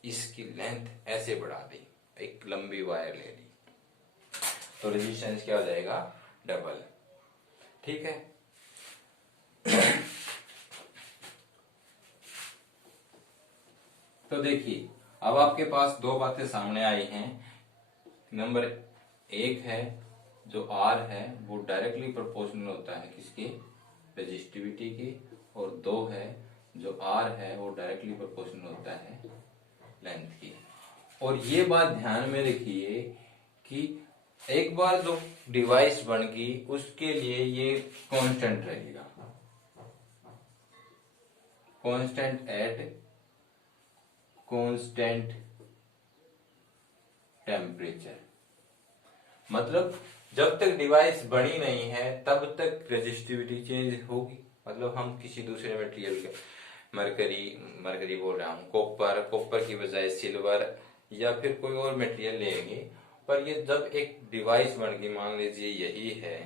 इसकी लेंथ ऐसे बढ़ा दी, एक लंबी वायर ले ली, तो रेजिस्टेंस क्या हो जाएगा? डबल। ठीक है। तो देखिए अब आपके पास दो बातें सामने आई हैं। नंबर 1 है जो R है वो डायरेक्टली प्रोपोर्शनल होता है किसके? रेजिस्टिविटी के। और 2 है जो R है वो डायरेक्टली प्रोपोर्शनल होता है लेंथ की। और ये बात ध्यान में रखिए कि एक बार जो डिवाइस बन गई उसके लिए ये कांस्टेंट रहेगा, कांस्टेंट एट कांस्टेंट टेम्परेचर। मतलब जब तक डिवाइस बनी नहीं है तब तक रेजिस्टिविटी चेंज होगी। मतलब हम किसी दूसरे मटेरियल के मरकरी बोल रहा हूँ, कॉपर की बजाय सिल्वर या फिर कोई और मटेरियल लेंगे, पर ये जब एक डिवाइस बन गई, मान लीजिए यही है,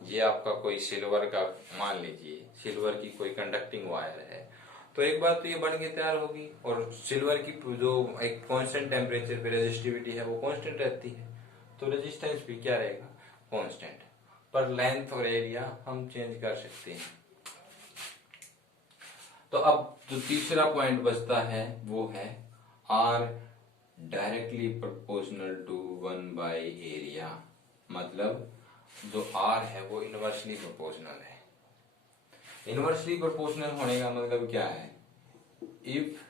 ये आपका कोई सिल्वर का, मान लीजिए सिल्वर की कोई कंडक्टिंग वायर है, तो एक बार तो ये बन के तैयार होगी, और सिल्वर की जो एक कांस्टेंट टेम्परेचर पे रेजिस्टिविटी है वो कांस्टेंट रहती है, तो रेजिस्टेंस भी क्या रहेगा? कांस्टेंट, पर लेंथ और एरिया हम चेंज कर सकते हैं। तो अब जो तीसरा पॉइंट बचता है वो है आर डायरेक्टली प्रोपोर्शनल टू 1/एरिया, मतलब जो आर है वो इनवर्सली प्रोपोर्शनल है। इनवर्सली प्रोपोर्शनल होने का मतलब क्या है? If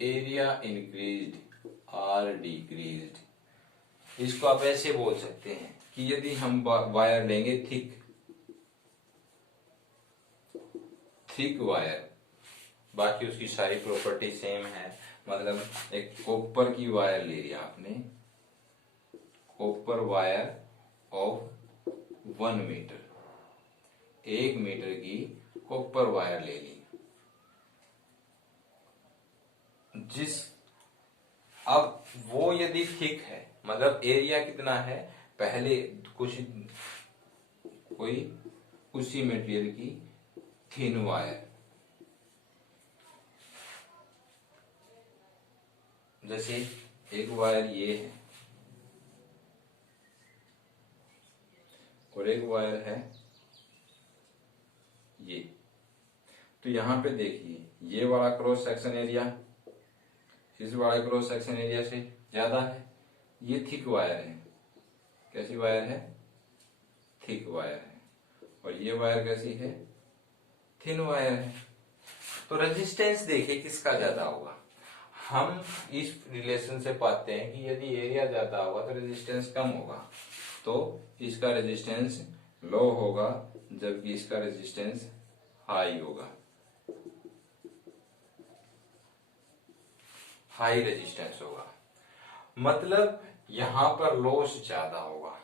area increased R decreased, इसको आप ऐसे बोल सकते हैं कि यदि हम वायर लेंगे थिक वायर, बाकी उसकी सारी प्रॉपर्टी सेम है, मतलब एक कॉपर की वायर ले लिया आपने, copper wire of 1 metre, 1 metre की कॉपर वायर ले ली, अब वो यदि थिक है, मतलब एरिया कितना है, पहले कोई उसी मटेरियल की थिन वायर, जैसे एक वायर ये है और एक वायर है ये, तो यहां पे देखिए ये वाला क्रॉस सेक्शन एरिया इस वाले क्रॉस सेक्शन एरिया से ज्यादा है, ये थिक वायर है। कैसी वायर है? थिक वायर है। और ये वायर कैसी है? थिन वायर है। तो रेजिस्टेंस देखिए किसका ज्यादा होगा। हम इस रिलेशन से पाते हैं कि यदि एरिया ज्यादा होगा तो रेजिस्टेंस कम होगा, तो इसका रेजिस्टेंस लो होगा जबकि इसका रेजिस्टेंस हाई होगा, हाई रेजिस्टेंस होगा, मतलब यहां पर लॉस ज्यादा होगा,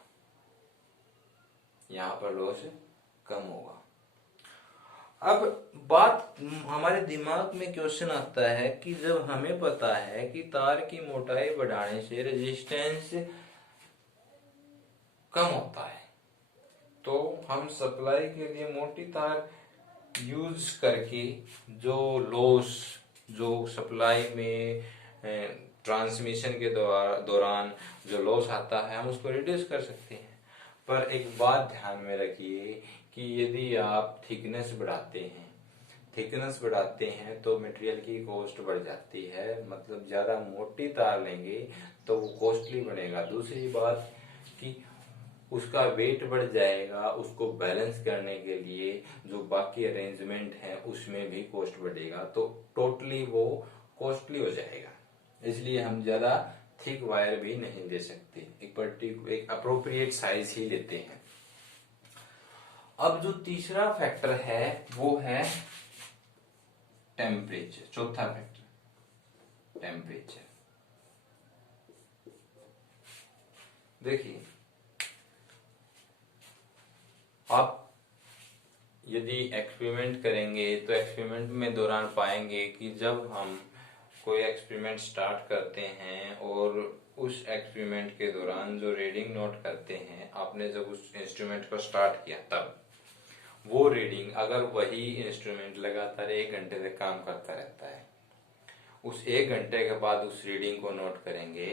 यहां पर लॉस कम होगा। अब बात हमारे दिमाग में क्वेश्चन आता है कि जब हमें पता है कि तार की मोटाई बढ़ाने से रेजिस्टेंस कम होता है, तो हम सप्लाई के लिए मोटी तार यूज करके जो लॉस जो सप्लाई में ट्रांसमिशन के दौरान जो लॉस आता है हम उसको रिड्यूस कर सकते हैं। पर एक बात ध्यान में रखिए कि यदि आप थिकनेस बढ़ाते हैं तो मटेरियल की कॉस्ट बढ़ जाती है, मतलब ज्यादा मोटी तार लेंगे तो वो कॉस्टली बनेगा। दूसरी बात कि उसका वेट बढ़ जाएगा, उसको बैलेंस करने के लिए जो बाकी अरेंजमेंट है उसमें भी कॉस्ट बढ़ेगा, तो टोटली वो कॉस्टली हो जाएगा। इसलिए हम ज्यादा थिक वायर भी नहीं दे सकते, एक अप्रोप्रिएट साइज ही लेते हैं। अब जो तीसरा फैक्टर है वो है टेम्परेचर, चौथा फैक्टर टेम्परेचर। देखिए आप यदि एक्सपेरिमेंट करेंगे तो एक्सपेरिमेंट में दौरान पाएंगे कि जब हम कोई एक्सपेरिमेंट स्टार्ट करते हैं और उस एक्सपेरिमेंट के दौरान जो रीडिंग नोट करते हैं, आपने जब उस इंस्ट्रूमेंट को स्टार्ट किया तब वो रीडिंग, अगर वही इंस्ट्रूमेंट लगातार 1 घंटे तक काम करता रहता है, उस 1 घंटे के बाद उस रीडिंग को नोट करेंगे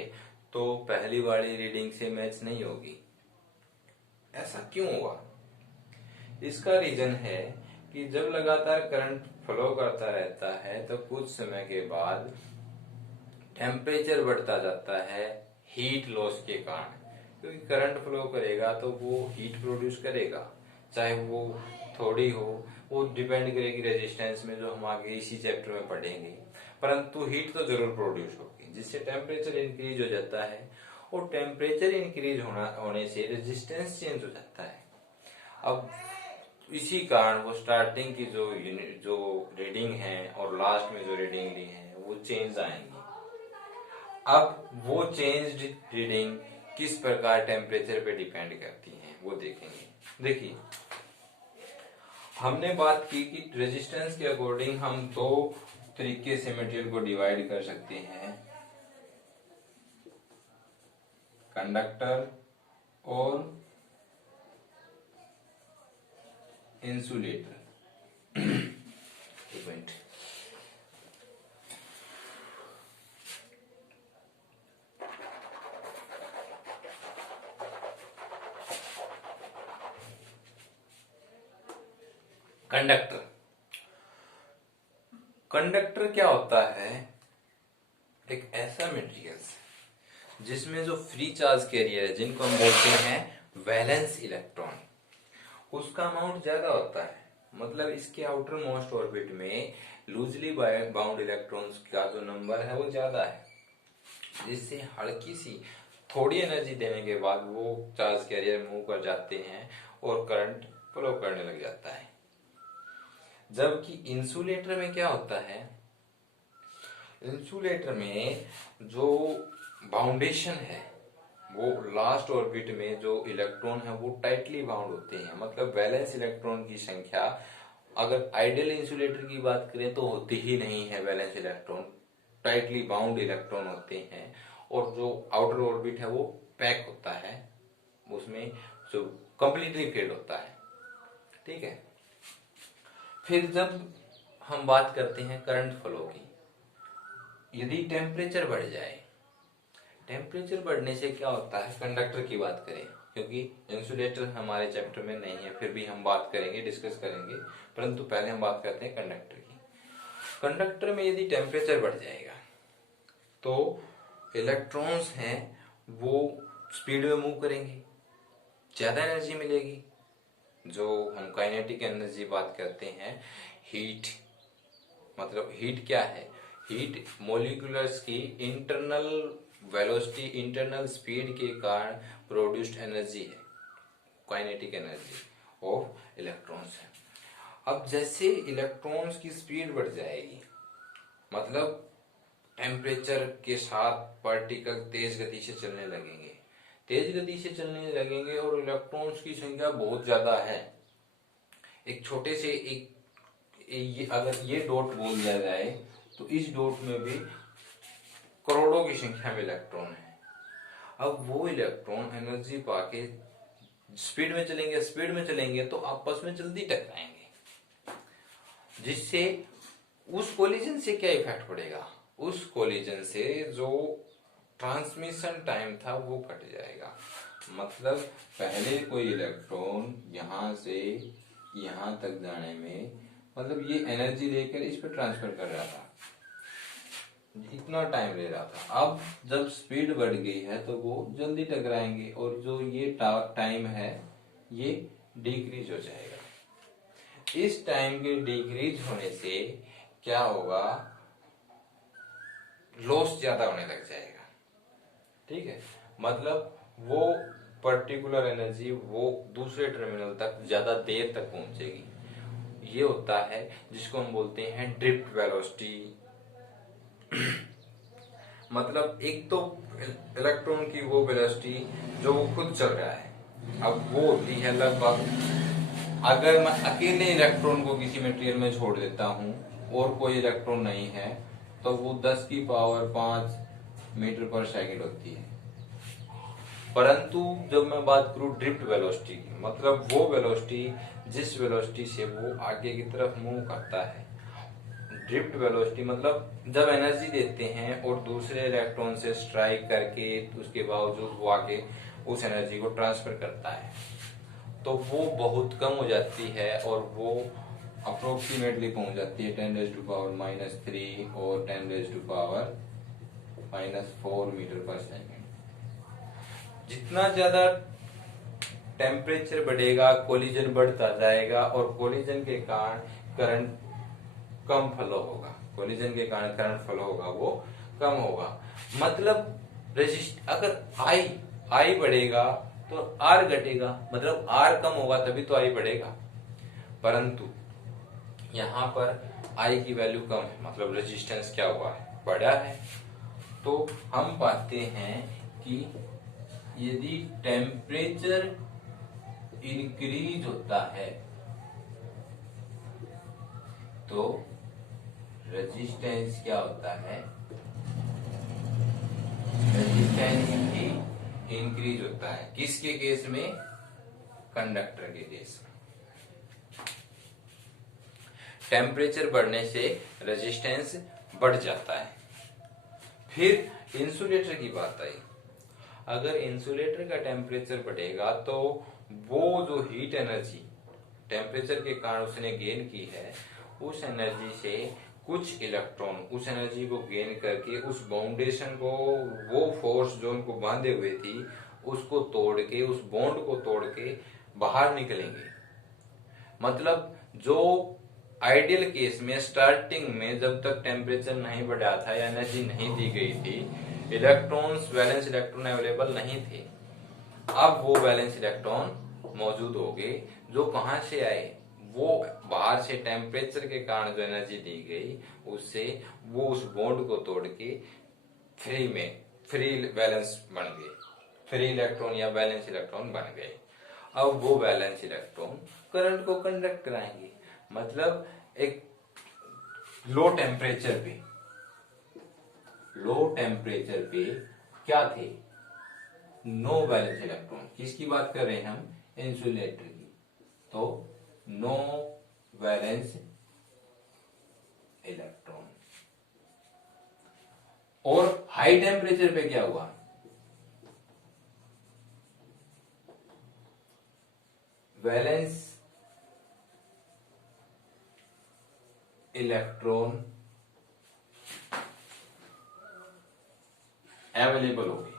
तो पहली वाली रीडिंग से मैच नहीं होगी। ऐसा क्यों हुआ? इसका रीजन है कि जब लगातार करंट फ्लो करता रहता है तो कुछ समय के बाद टेम्परेचर बढ़ता जाता है हीट लॉस के कारण, क्योंकि करंट फ्लो करेगा तो वो हीट प्रोड्यूस करेगा, चाहे वो थोड़ी हो, वो डिपेंड करेगी रेजिस्टेंस में, जो हम आगे इसी चैप्टर में पढ़ेंगे, परंतु हीट तो जरूर प्रोड्यूस होगी, जिससे टेम्परेचर इंक्रीज हो जाता है और टेम्परेचर इंक्रीज होने से रेजिस्टेंस चेंज हो जाता है। अब इसी कारण वो स्टार्टिंग की जो रीडिंग है और लास्ट में जो रीडिंग ली है वो चेंज आएंगी। अब वो चेंज्ड रीडिंग किस प्रकार टेम्परेचर पे डिपेंड करती है वो देखेंगे। देखिए हमने बात की कि रेजिस्टेंस के अकॉर्डिंग हम 2 तरीके से मटेरियल को डिवाइड कर सकते हैं, कंडक्टर और इंसुलेटर। एक मिनट, कंडक्टर। कंडक्टर क्या होता है? एक ऐसा मटेरियल जिसमें जो फ्री चार्ज कैरियर है, जिनको हम बोलते हैं वैलेंस इलेक्ट्रॉन, उसका अमाउंट ज्यादा होता है। मतलब इसके आउटर मोस्ट ऑर्बिट में लूजली बाउंड इलेक्ट्रॉन्स का जो नंबर है वो ज्यादा है, जिससे हल्की सी थोड़ी एनर्जी देने के बाद वो चार्ज कैरियर मूव कर जाते हैं और करंट फ्लो करने लग जाता है। जबकि इंसुलेटर में क्या होता है? इंसुलेटर में जो बाउंडेशन है वो लास्ट ऑर्बिट में जो इलेक्ट्रॉन है वो टाइटली बाउंड होते हैं। मतलब वैलेंस इलेक्ट्रॉन की संख्या, अगर आइडियल इंसुलेटर की बात करें तो होती ही नहीं है valence electron, tightly bound electron होते हैं। और जो आउटर ऑर्बिट है वो पैक होता है, उसमें जो कंप्लीटली फिल्ड होता है। ठीक है। फिर जब हम बात करते हैं करंट फ्लो की, यदि टेम्परेचर बढ़ जाए, टेम्परेचर बढ़ने से क्या होता है? कंडक्टर की बात करें, क्योंकि इंसुलेटर हमारे चैप्टर में नहीं है, फिर भी हम बात करेंगे, डिस्कस करेंगे, परंतु पहले हम बात करते हैं कंडक्टर की। कंडक्टर में यदि टेम्परेचर बढ़ जाएगा तो इलेक्ट्रॉन्स हैं वो स्पीड में मूव करेंगे, ज्यादा एनर्जी मिलेगी, जो हम काइनेटिक एनर्जी बात करते हैं। हीट, मतलब हीट क्या है? हीट मॉलिक्यूल्स की इंटरनल वेलोसिटी, इंटरनल स्पीड के कारण प्रोड्यूस्ड एनर्जी है, काइनेटिक एनर्जी ऑफ इलेक्ट्रॉन्स है। अब जैसे इलेक्ट्रॉन्स की स्पीड बढ़ जाएगी, मतलब टेम्परेचर के साथ पार्टिकल तेज गति से चलने लगेंगे, तेज गति से चलने लगेंगे और इलेक्ट्रॉन्स की संख्या बहुत ज्यादा है। एक छोटे से अगर ये डॉट बोल दिया जाए तो इस डॉट में भी करोड़ों की संख्या में इलेक्ट्रॉन है। अब वो इलेक्ट्रॉन एनर्जी पाके स्पीड में चलेंगे, स्पीड में चलेंगे तो आपस में जल्दी टकराएंगे, जिससे उस कोलिजन से क्या इफेक्ट पड़ेगा? उस कोलिजन से जो ट्रांसमिशन टाइम था वो घट जाएगा। मतलब पहले कोई इलेक्ट्रॉन यहां से यहां तक जाने में, मतलब ये एनर्जी लेकर इस पर ट्रांसफर कर रहा था, इतना टाइम ले रहा था। अब जब स्पीड बढ़ गई है तो वो जल्दी टकराएंगे और जो ये टाइम है ये डिक्रीज हो जाएगा। इस टाइम के डिक्रीज होने से क्या होगा? लॉस ज्यादा होने लग जाएगा। ठीक है। मतलब वो पर्टिकुलर एनर्जी वो दूसरे टर्मिनल तक ज्यादा देर तक पहुंचेगी। ये होता है जिसको हम बोलते हैं ड्रिफ्ट वेलोसिटी। मतलब एक तो इलेक्ट्रॉन की वो वेलोसिटी जो वो खुद चल रहा है, अब वो होती है लगभग, अगर मैं अकेले इलेक्ट्रॉन को किसी मटेरियल में छोड़ देता हूं और कोई इलेक्ट्रॉन नहीं है तो वो 10 की पावर 5 मीटर पर सेकंड होती है। परंतु जब मैं बात करूं ड्रिफ्ट वेलोसिटी की, मतलब वो वेलोसिटी जिस वेलोसिटी से वो आगे की तरफ मूव करता है। ड्रिफ्ट वेलोसिटी मतलब जब एनर्जी देते हैं और दूसरे इलेक्ट्रॉन से स्ट्राइक करके उसके बावजूद वो आगे उस एनर्जी को ट्रांसफर करता है, तो वो बहुत कम हो जाती है और वो अप्रोक्सीमेटली पहुंच जाती है 10⁻³ और 10⁻⁴ मीटर पर सेकंड। जितना ज्यादा टेम्परेचर बढ़ेगा कोलिजन बढ़ता जाएगा और कोलिजन के कारण करंट कम फ्लो होगा, कोलिजन के कारण करंट फ्लो होगा वो कम होगा। मतलब रेजिस्ट अगर आई बढ़ेगा तो आर घटेगा, मतलब आर कम होगा तभी तो आई बढ़ेगा। परंतु यहाँ पर आई की वैल्यू कम है, मतलब रेजिस्टेंस क्या हुआ है? बढ़ा है। तो हम पाते हैं कि यदि टेम्परेचर इंक्रीज होता है तो रेजिस्टेंस क्या होता है? रेजिस्टेंस भी इंक्रीज होता है। किसके केस में? कंडक्टर के केस में। टेम्परेचर बढ़ने से रेजिस्टेंस बढ़ जाता है। फिर इंसुलेटर की बात आई। अगर इंसुलेटर का टेम्परेचर बढ़ेगा तो वो जो हीट एनर्जी टेम्परेचर के कारण उसने गेन की है, उस एनर्जी से कुछ इलेक्ट्रॉन उस एनर्जी को गेन करके उस बाउंडेशन को, वो फोर्स जो उनको बांधे हुए थी उसको तोड़ के, उस बॉन्ड को तोड़ के बाहर निकलेंगे। मतलब जो आइडियल केस में स्टार्टिंग में जब तक टेम्परेचर नहीं बढ़ा था या एनर्जी नहीं दी गई थी, इलेक्ट्रॉन्स, वैलेंस इलेक्ट्रॉन अवेलेबल नहीं थे। अब वो वैलेंस इलेक्ट्रॉन मौजूद हो गए, जो कहां से आए, वो बाहर से टेम्परेचर के कारण जो एनर्जी दी गई उससे वो उस बॉन्ड को तोड़ के फ्री वैलेंस बन गए, फ्री इलेक्ट्रॉन या वैलेंस इलेक्ट्रॉन बन गए। अब वो वैलेंस इलेक्ट्रॉन करंट को कंडक्ट कराएंगे। मतलब एक लो टेम्परेचर पे क्या थे, नो वैलेंस इलेक्ट्रॉन। किसकी बात कर रहे हैं हम, इंसुलेटर की। तो नो वैलेंस इलेक्ट्रॉन। और हाई टेम्परेचर पे क्या हुआ, वैलेंस इलेक्ट्रॉन अवेलेबल हो गए।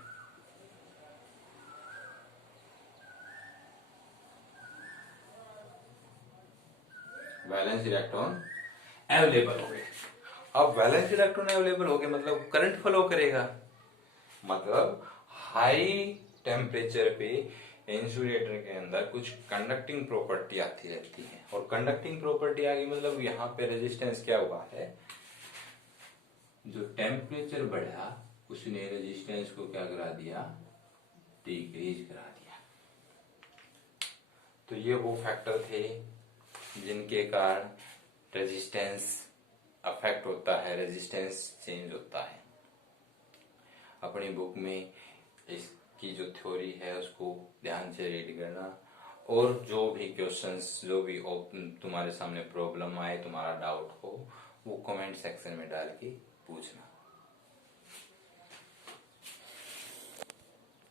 वैलेंस इलेक्ट्रॉन अवेलेबल हो गए। अब वैलेंस इलेक्ट्रॉन अवेलेबल हो गए मतलब करंट फ्लो करेगा। मतलब हाई टेम्परेचर पे इंसुलेटर के अंदर कुछ कंडक्टिंग प्रॉपर्टी आती रहती है, और कंडक्टिंग प्रॉपर्टी आ गई मतलब यहाँ पे रेजिस्टेंस क्या हुआ है, जो टेम्परेचर बढ़ा उसने रेजिस्टेंस को क्या करा दिया, डिक्रीज करा दिया। तो ये वो फैक्टर थे जिनके कारण रेजिस्टेंस अफेक्ट होता है, रेजिस्टेंस चेंज होता है। अपनी बुक में इसकी जो थ्योरी है उसको ध्यान से रीड करना, और जो भी क्वेश्चंस, जो भी तुम्हारे सामने प्रॉब्लम आए, तुम्हारा डाउट हो, वो कमेंट सेक्शन में डाल के पूछना।